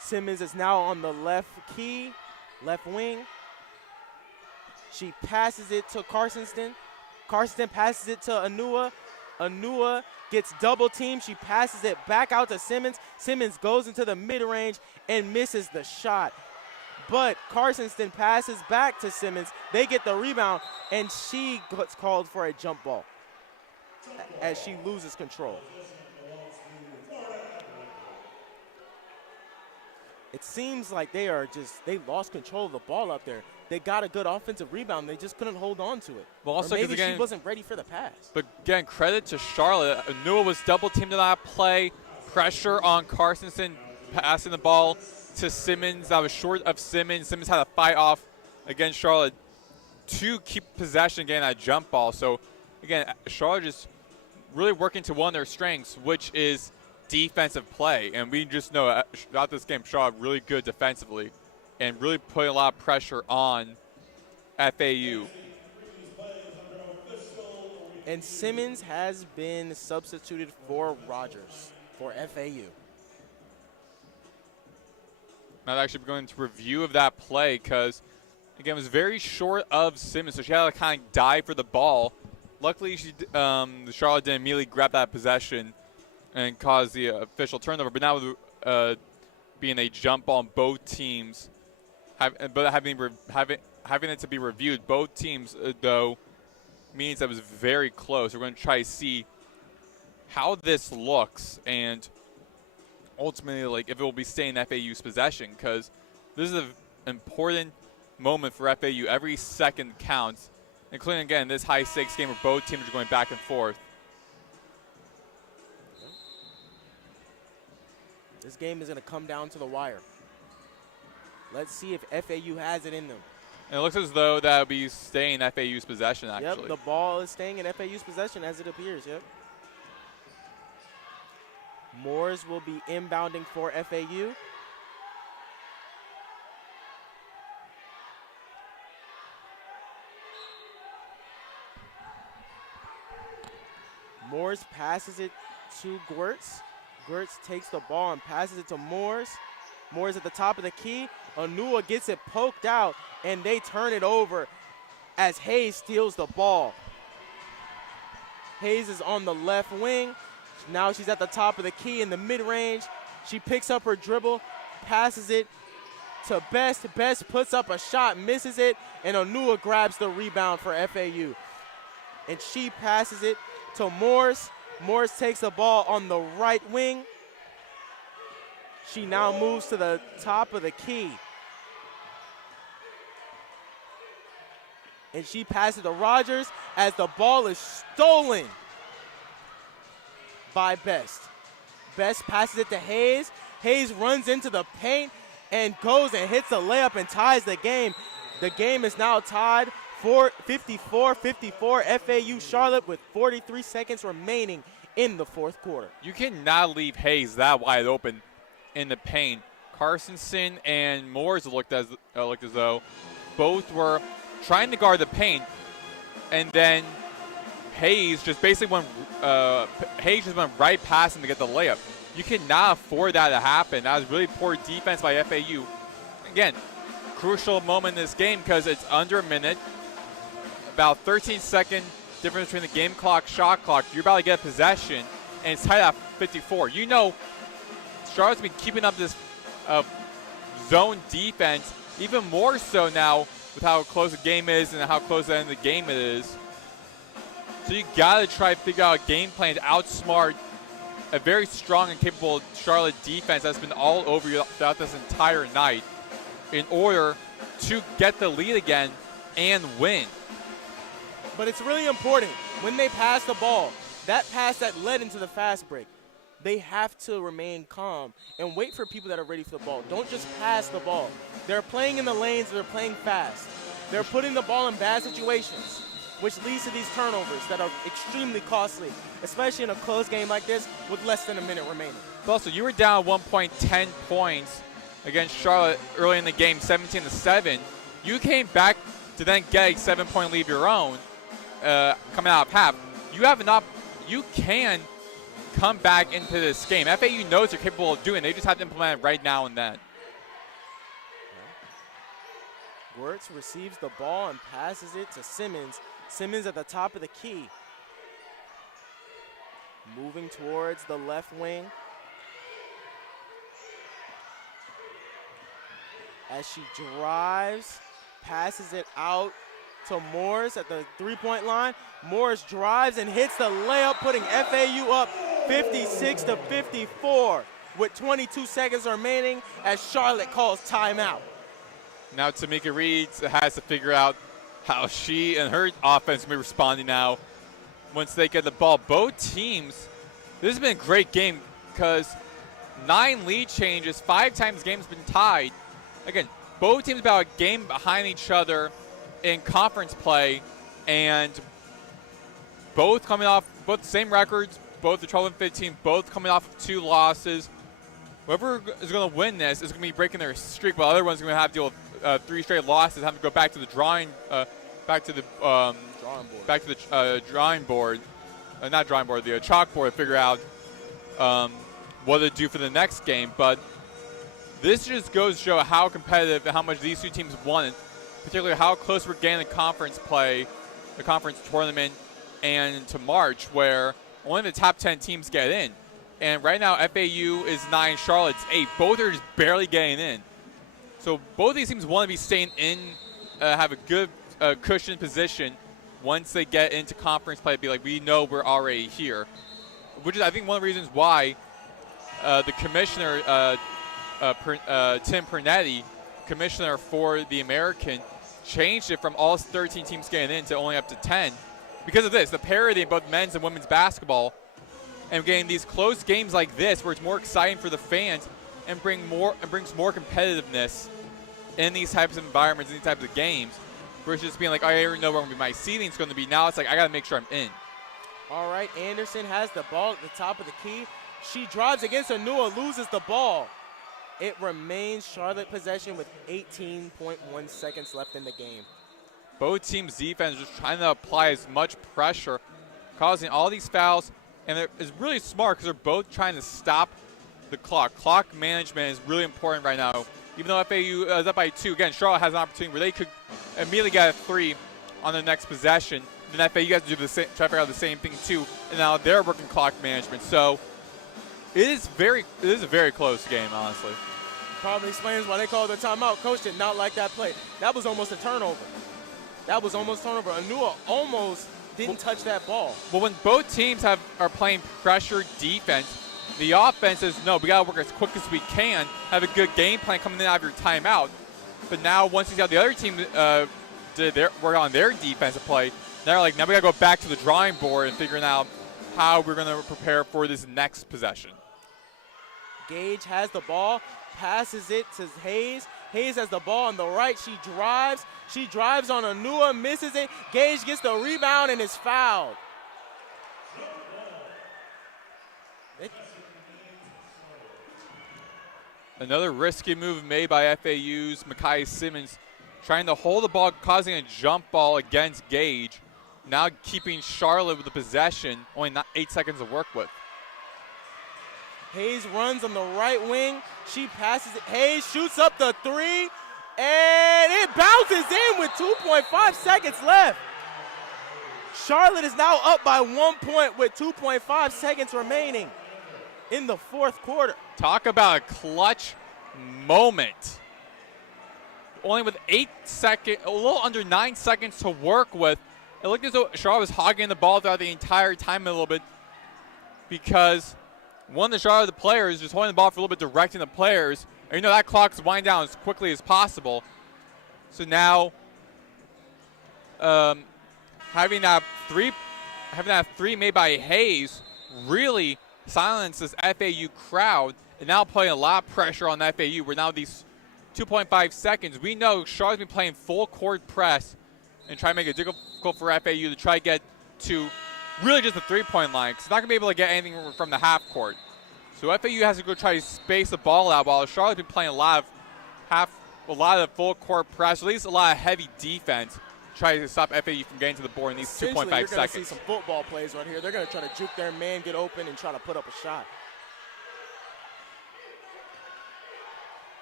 Simmons is now on the left wing. She passes it to Carsonston. Carsonston passes it to Anua. Anua gets double teamed. She passes it back out to Simmons. Simmons goes into the mid-range and misses the shot. But Carsonston passes back to Simmons. They get the rebound, and she gets called for a jump ball as she loses control. It seems like they lost control of the ball up there. They got a good offensive rebound. They just couldn't hold on to it. Well, also, or maybe again, she wasn't ready for the pass. But again, credit to Charlotte. Anua was double teamed in that play. Pressure on Carsonston, passing the ball to Simmons. That was short of Simmons. Simmons had to fight off against Charlotte to keep possession, getting that jump ball. So, again, Charlotte just really working to one of their strengths, which is defensive play. And we just know throughout this game, Charlotte really good defensively and really putting a lot of pressure on FAU. And Simmons has been substituted for Rogers for FAU. Now, actually going to review of that play because, again, it was very short of Simmons, so she had to kind of dive for the ball. Luckily, Charlotte didn't immediately grab that possession and cause the official turnover. But now, being a jump ball on both teams, but having it to be reviewed, both teams, though, means that it was very close. We're going to try to see how this looks and ultimately, like, if it will be staying in FAU's possession, because this is an important moment for FAU. Every second counts, including, again, this high-stakes game where both teams are going back and forth. This game is going to come down to the wire. Let's see if FAU has it in them. And it looks as though that will be staying in FAU's possession, actually. Yep, the ball is staying in FAU's possession as it appears, yep. Moores will be inbounding for FAU. Moores passes it to Gwirtz. Gwirtz takes the ball and passes it to Moores. Moores at the top of the key. Anua gets it poked out, and they turn it over as Hayes steals the ball. Hayes is on the left wing. Now she's at the top of the key in the mid-range. She picks up her dribble, passes it to Best. Best puts up a shot, misses it, and Anua grabs the rebound for FAU. And she passes it to Morris. Morris takes the ball on the right wing. She now moves to the top of the key. And she passes to Rogers as the ball is stolen by Best. Best passes it to Hayes. Hayes runs into the paint and goes and hits a layup and ties the game. The game is now tied for 54-54 FAU Charlotte with 43 seconds remaining in the fourth quarter. You cannot leave Hayes that wide open in the paint. Carstensen and Moores looked as though both were trying to guard the paint, and then Hayes just basically went right past him to get the layup. You cannot afford that to happen. That was really poor defense by FAU. Again, crucial moment in this game because it's under a minute, about 13-second difference between the game clock, shot clock. You're about to get a possession, and it's tied at 54. You know, Charlotte's been keeping up this zone defense, even more so now with how close the game is and how close the end of the game it is. So you got to try to figure out a game plan to outsmart a very strong and capable Charlotte defense that's been all over you throughout this entire night in order to get the lead again and win. But it's really important when they pass the ball, that pass that led into the fast break, they have to remain calm and wait for people that are ready for the ball. Don't just pass the ball. They're playing in the lanes, they're playing fast. They're putting the ball in bad situations, which leads to these turnovers that are extremely costly, especially in a close game like this with less than a minute remaining. But also, you were down 10 points against Charlotte early in the game, 17-7. You came back to then get a 7-point lead of your own coming out of half. You can come back into this game. FAU knows they're capable of doing it. They just have to implement it right now and then. Wirtz receives the ball and passes it to Simmons. Simmons at the top of the key. Moving towards the left wing. As she drives, passes it out to Morris at the three-point line. Morris drives and hits the layup, putting FAU up 56-54 with 22 seconds remaining as Charlotte calls timeout. Now Tamika Reed has to figure out how she and her offense will be responding now once they get the ball. Both teams, this has been a great game because 9 lead changes, 5 times game's been tied. Again, both teams about a game behind each other in conference play, and both coming off both the same records, both the 12-15, both coming off of 2 losses. Whoever is going to win this is going to be breaking their streak, while the other one's going to have to deal with 3 straight losses, have to go back to the drawing board, the chalkboard to figure out what to do for the next game. But this just goes to show how competitive and how much these 2 teams want, particularly how close we're getting the conference play, the conference tournament, and to March, where only the top 10 teams get in. And right now, FAU is 9, Charlotte's 8. Both are just barely getting in. So both these teams want to be staying in, have a good cushioned position once they get into conference play. Be like, we know we're already here, which is, I think, one of the reasons why the commissioner, Tim Pernetti, commissioner for the American, changed it from all 13 teams getting in to only up to 10 because of this, the parity in both men's and women's basketball, and getting these close games like this where it's more exciting for the fans and brings more competitiveness in these types of environments, in these types of games, versus just being like, I already know where my seeding's going to be. Now it's like, I got to make sure I'm in. All right, Anderson has the ball at the top of the key. She drives against Anua, loses the ball. It remains Charlotte possession with 18.1 seconds left in the game. Both teams' defense just trying to apply as much pressure, causing all these fouls. And it's really smart because they're both trying to stop the clock. Clock management is really important right now. Even though FAU is up by 2, again, Charlotte has an opportunity where they could immediately get a 3 on their next possession. Then FAU has to do the same, try to figure out the same thing too. And now they're working clock management. So it is a very close game, honestly. Probably explains why they called the timeout. Coach did not like that play. That was almost a turnover. Anua almost didn't touch that ball. Well, when both teams are playing pressure defense, the offense is, no, we got to work as quick as we can, have a good game plan coming in out of your timeout. But now once you see how the other team work on their defensive play, they're like, now we got to go back to the drawing board and figuring out how we're going to prepare for this next possession. Gage has the ball, passes it to Hayes. Hayes has the ball on the right. She drives. She drives on Anua, misses it. Gage gets the rebound and is fouled. Another risky move made by FAU's Makai Simmons, trying to hold the ball, causing a jump ball against Gage. Now keeping Charlotte with the possession, only 8 seconds to work with. Hayes runs on the right wing. She passes it. Hayes shoots up the three, and it bounces in with 2.5 seconds left. Charlotte is now up by 1 point with 2.5 seconds remaining in the fourth quarter. Talk about a clutch moment. Only with 8 seconds, a little under 9 seconds to work with. It looked as though Charlotte was hogging the ball throughout the entire time a little bit, because one of the Charlotte players just holding the ball for a little bit, directing the players. And you know that clock's winding down as quickly as possible. So now, having that three made by Hayes really silenced this FAU crowd, and now putting a lot of pressure on FAU. We're now these 2.5 seconds. We know Charlotte's been playing full court press and try to make it difficult for FAU to try to get to really just the three-point line, because it's not going to be able to get anything from the half court. So FAU has to go try to space the ball out, while Charlotte's been playing a lot of full court press, at least a lot of heavy defense, to try to stop FAU from getting to the board in these 2.5 seconds. You're going to see some football plays right here. They're going to try to juke their man, get open, and try to put up a shot.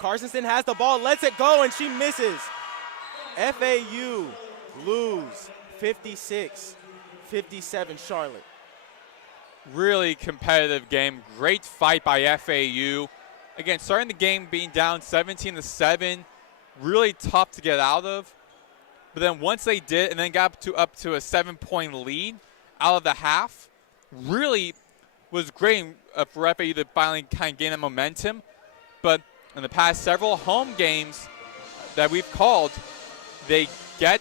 Carsonson has the ball, lets it go, and she misses. FAU lose 56-57 Charlotte. Really competitive game. Great fight by FAU. Again, starting the game being down 17-7, really tough to get out of. But then once they did, and then got up to a 7-point lead out of the half, really was great for FAU to finally kind of gain that momentum. But in the past several home games that we've called, they get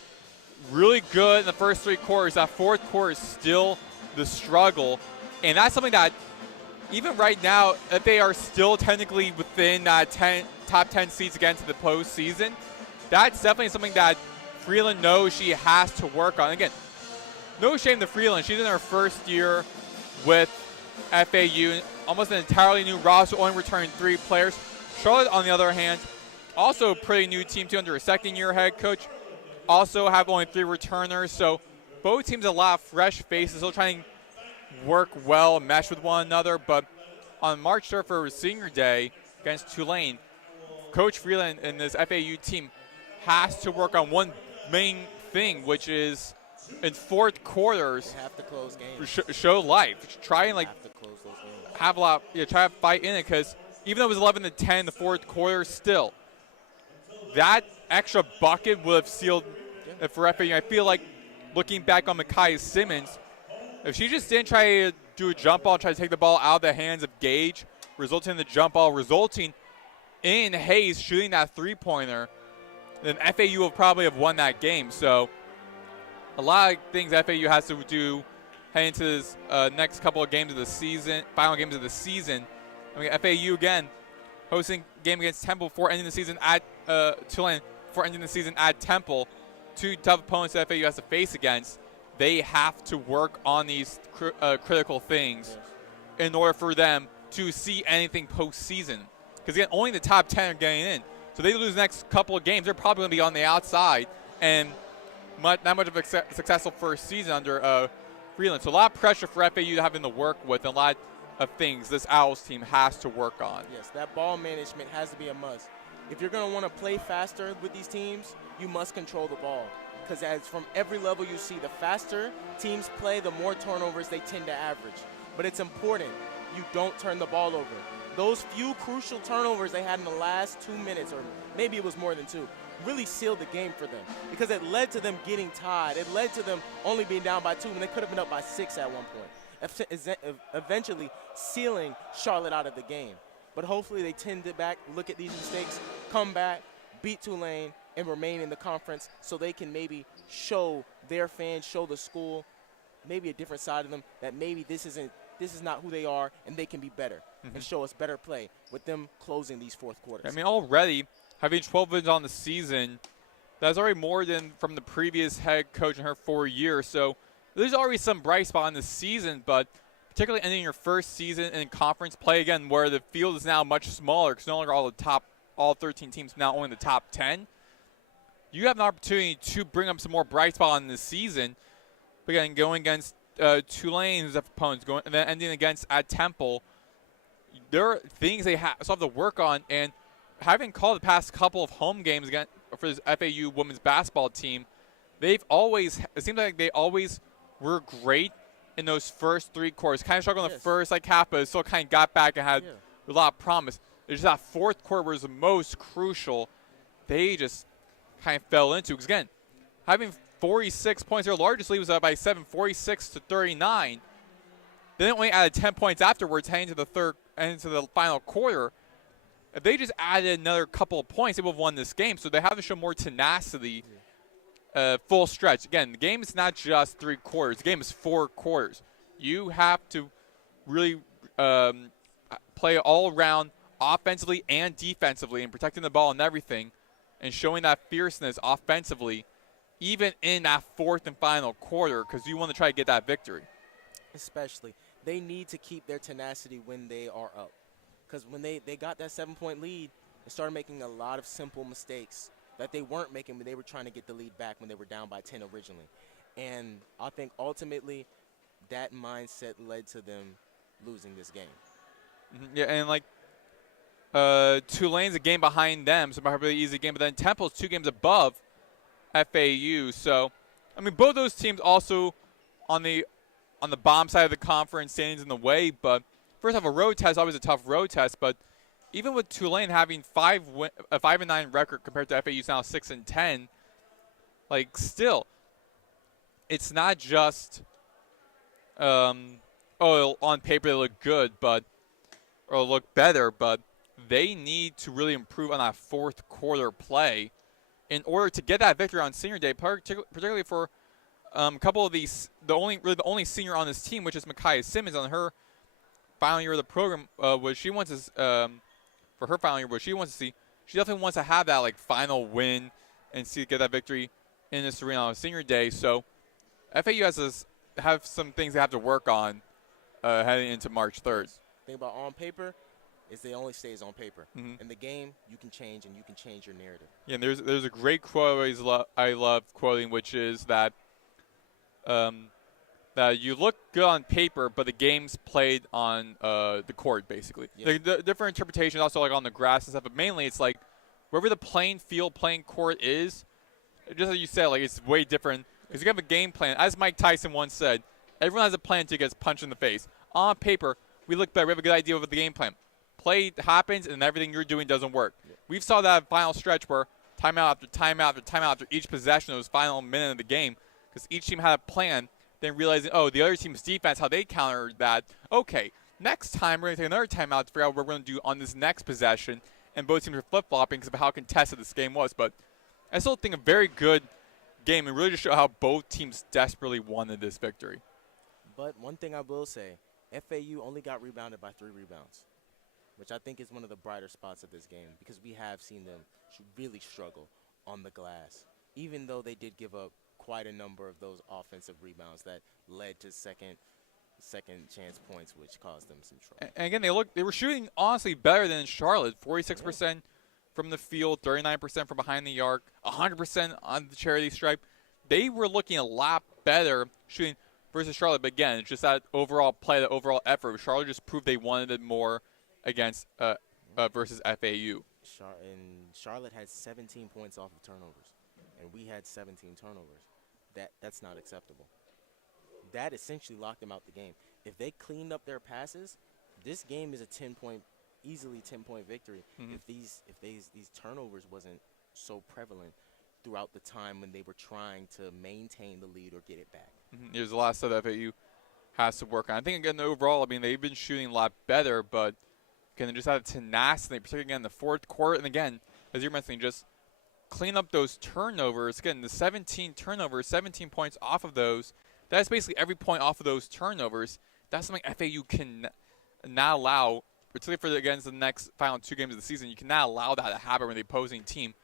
really good in the first three quarters. That fourth quarter is still the struggle. And that's something that, even right now, if they are still technically within top 10 seeds again to the postseason, that's definitely something that Freeland knows she has to work on. Again, no shame to Freeland. She's in her first year with FAU, almost an entirely new roster, only returning 3 players. Charlotte, on the other hand, also a pretty new team too, under a second-year head coach. Also have only 3 returners, so both teams have a lot of fresh faces, still trying to work well and mesh with one another. But on March 3rd for senior day against Tulane, Coach Freeland and this FAU team has to work on one main thing, which is in fourth quarters, they have to close games. Show life. Try and have to close those games. Have a lot, try to fight in it, because even though it was 11-10 in the fourth quarter, still that extra bucket would have sealed it for FAU. I feel like, looking back on Makai Simmons, if she just didn't try to do a jump ball, try to take the ball out of the hands of Gage, resulting in the jump ball, resulting in Hayes shooting that three-pointer, then FAU will probably have won that game. So a lot of things FAU has to do heading into this next couple of games of the season, final games of the season. I mean, FAU, again, hosting game against Temple before ending the season at Tulane, before ending the season at Temple. 2 tough opponents that FAU has to face against. They have to work on these critical things in order for them to see anything postseason. Because, again, only the top 10 are getting in. So they lose the next couple of games, they're probably going to be on the outside. And not much of a successful first season under Freeland. So a lot of pressure for FAU to having to work with, and a lot of things this Owls team has to work on. Yes, that ball management has to be a must. If you're going to want to play faster with these teams, you must control the ball. Because as from every level you see, the faster teams play, the more turnovers they tend to average. But it's important you don't turn the ball over. Those few crucial turnovers they had in the last 2 minutes, or maybe it was more than 2, really sealed the game for them because it led to them getting tied. It led to them only being down by 2 when they could have been up by 6 at one point, eventually sealing Charlotte out of the game. But hopefully they tend to look at these mistakes, come back, beat Tulane, and remain in the conference so they can maybe show their fans, show the school, maybe a different side of them, that maybe this is not who they are and they can be better and show us better play with them closing these fourth quarters. I mean, already having 12 wins on the season, that's already more than from the previous head coach in her 4 years. So there's already some bright spot in the season, but particularly ending your first season in conference play again, where the field is now much smaller because no longer all 13 teams, now only the top 10. You have an opportunity to bring up some more bright spot in this season. But again, going against Tulane's opponents, and then ending against at Temple, there are things they still have to work on. And having called the past couple of home games again for this FAU women's basketball team, it seems like they always were great in those first 3 quarters. Kind of struggled in the first half, but still kind of got back and had a lot of promise. It's just that fourth quarter was the most crucial. They just kind of fell into, because again, having 46 points, their largest lead was up by 7, 46-39. They only added 10 points afterwards, heading to the final quarter. If they just added another couple of points, they would have won this game. So they have to show more tenacity, full stretch. Again, the game is not just 3 quarters. The game is 4 quarters. You have to really play all around offensively and defensively and protecting the ball and everything and showing that fierceness offensively even in that fourth and final quarter, because you want to try to get that victory. Especially. They need to keep their tenacity when they are up. Because when they got that 7-point lead, they started making a lot of simple mistakes that they weren't making when they were trying to get the lead back when they were down by 10 originally. And I think ultimately that mindset led to them losing this game. Yeah, and Tulane's a game behind them, so probably an easy game. But then Temple's 2 games above FAU. So, I mean, both those teams also on the bottom side of the conference, standings in the way. But first off, a road test, always a tough road test. But even with Tulane having a 5-9 record compared to FAU's now 6-10, still, it's not just on paper they look good, or look better, but they need to really improve on that fourth quarter play in order to get that victory on Senior Day, particularly for a couple of these, the only senior on this team, which is Micaiah Simmons, on her final year of the program. What she wants is for her final year, what she wants to see, she definitely wants to have that final win and get that victory in this arena on Senior Day. So FAU have some things they have to work on heading into March 3rd. Think about on paper. It only stays on paper. In the game, you can change, and you can change your narrative. Yeah, and there's a great quote I love quoting, which is that that you look good on paper, but the game's played on the court, basically. Yeah. The different interpretations also on the grass and stuff, but mainly it's wherever the playing court is, just like you said, it's way different because you have a game plan. As Mike Tyson once said, everyone has a plan until he gets punched in the face. On paper, we look better. We have a good idea of the game plan. Play happens, and everything you're doing doesn't work. Yeah. We've saw that final stretch where timeout after timeout after timeout after each possession of those final minute of the game, because each team had a plan, then realizing, the other team's defense, how they countered that. Okay, next time we're going to take another timeout to figure out what we're going to do on this next possession, and both teams are flip-flopping because of how contested this game was. But I still think a very good game and really just show how both teams desperately wanted this victory. But one thing I will say, FAU only got rebounded by 3 rebounds, which I think is one of the brighter spots of this game because we have seen them really struggle on the glass, even though they did give up quite a number of those offensive rebounds that led to second chance points, which caused them some trouble. And again, they were shooting honestly better than Charlotte, 46% from the field, 39% from behind the arc, 100% on the charity stripe. They were looking a lot better shooting versus Charlotte, but again, it's just that overall play, that overall effort. Charlotte just proved they wanted it more against versus FAU. And Charlotte had 17 points off of turnovers, and we had 17 turnovers. That's not acceptable. That essentially locked them out the game. If they cleaned up their passes, this game is a easily 10-point victory. If these turnovers wasn't so prevalent throughout the time when they were trying to maintain the lead or get it back. There's a lot of stuff that FAU has to work on. I think, again, overall, I mean, they've been shooting a lot better, but, again, they just had tenacity, particularly, again, in the fourth quarter. And, again, as you're mentioning, just clean up those turnovers. Again, the 17 turnovers, 17 points off of those. That's basically every point off of those turnovers. That's something FAU can not allow, particularly for against the next final 2 games of the season. You cannot allow that to happen with the opposing team.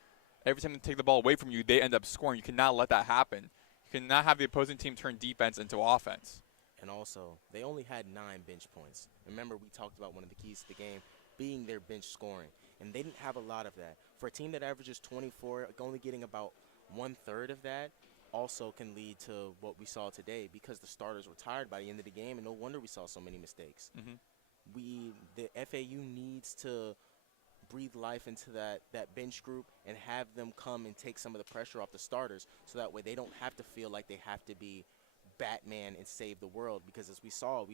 Every time they take the ball away from you, they end up scoring. You cannot let that happen. You cannot have the opposing team turn defense into offense. And also, they only had 9 bench points. Remember, we talked about one of the keys to the game being their bench scoring. And they didn't have a lot of that. For a team that averages 24, only getting about 1/3 of that also can lead to what we saw today, because the starters were tired by the end of the game, and no wonder we saw so many mistakes. The FAU needs to breathe life into that bench group and have them come and take some of the pressure off the starters, so that way they don't have to feel like they have to be Batman and save the world. Because as we saw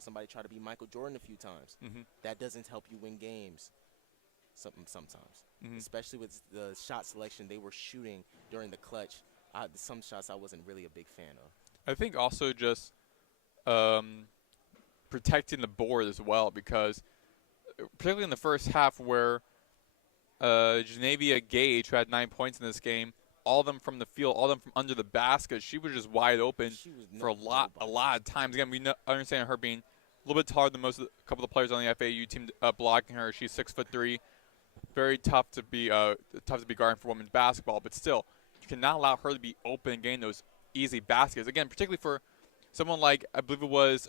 somebody try to be Michael Jordan a few times. That doesn't help you win games sometimes, especially with the shot selection they were shooting during the clutch. Some shots I wasn't really a big fan of. I think also just protecting the board as well, because particularly in the first half where Genevia Gage, who had 9 points in this game, all of them from the field, all of them from under the basket, she was just wide open for a lot of times. Again, we understand her being a little bit taller than a couple of the players on the FAU team blocking her. She's 6'3", very tough to be guarding for women's basketball. But still, you cannot allow her to be open and getting those easy baskets. Again, particularly for someone like, I believe it was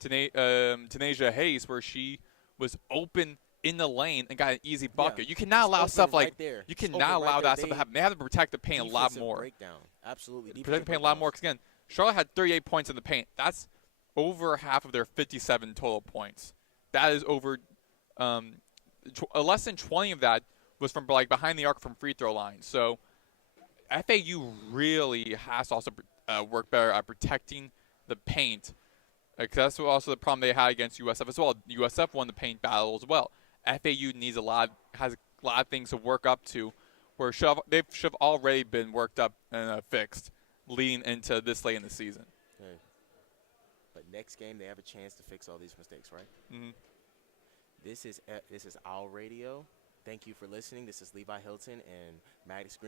Tanasia Hayes, where she was open in the lane and got an easy bucket. Yeah. You cannot allow stuff like there. You cannot allow that stuff to happen. They have to protect the paint a lot more. Breakdown. Absolutely. Protect the paint a lot more, because, again, Charlotte had 38 points in the paint. That's over half of their 57 total points. That is over less than 20 of that was from behind the arc from free throw line. So FAU really has to also work better at protecting the paint. Because that's also the problem they had against USF as well. USF won the paint battle as well. FAU has a lot of things to work up to, where they should have already been worked up and fixed leading into this late in the season. Okay. But next game they have a chance to fix all these mistakes, right? This is our radio. Thank you for listening. This is Levi Hylton and Maddox Greenberg.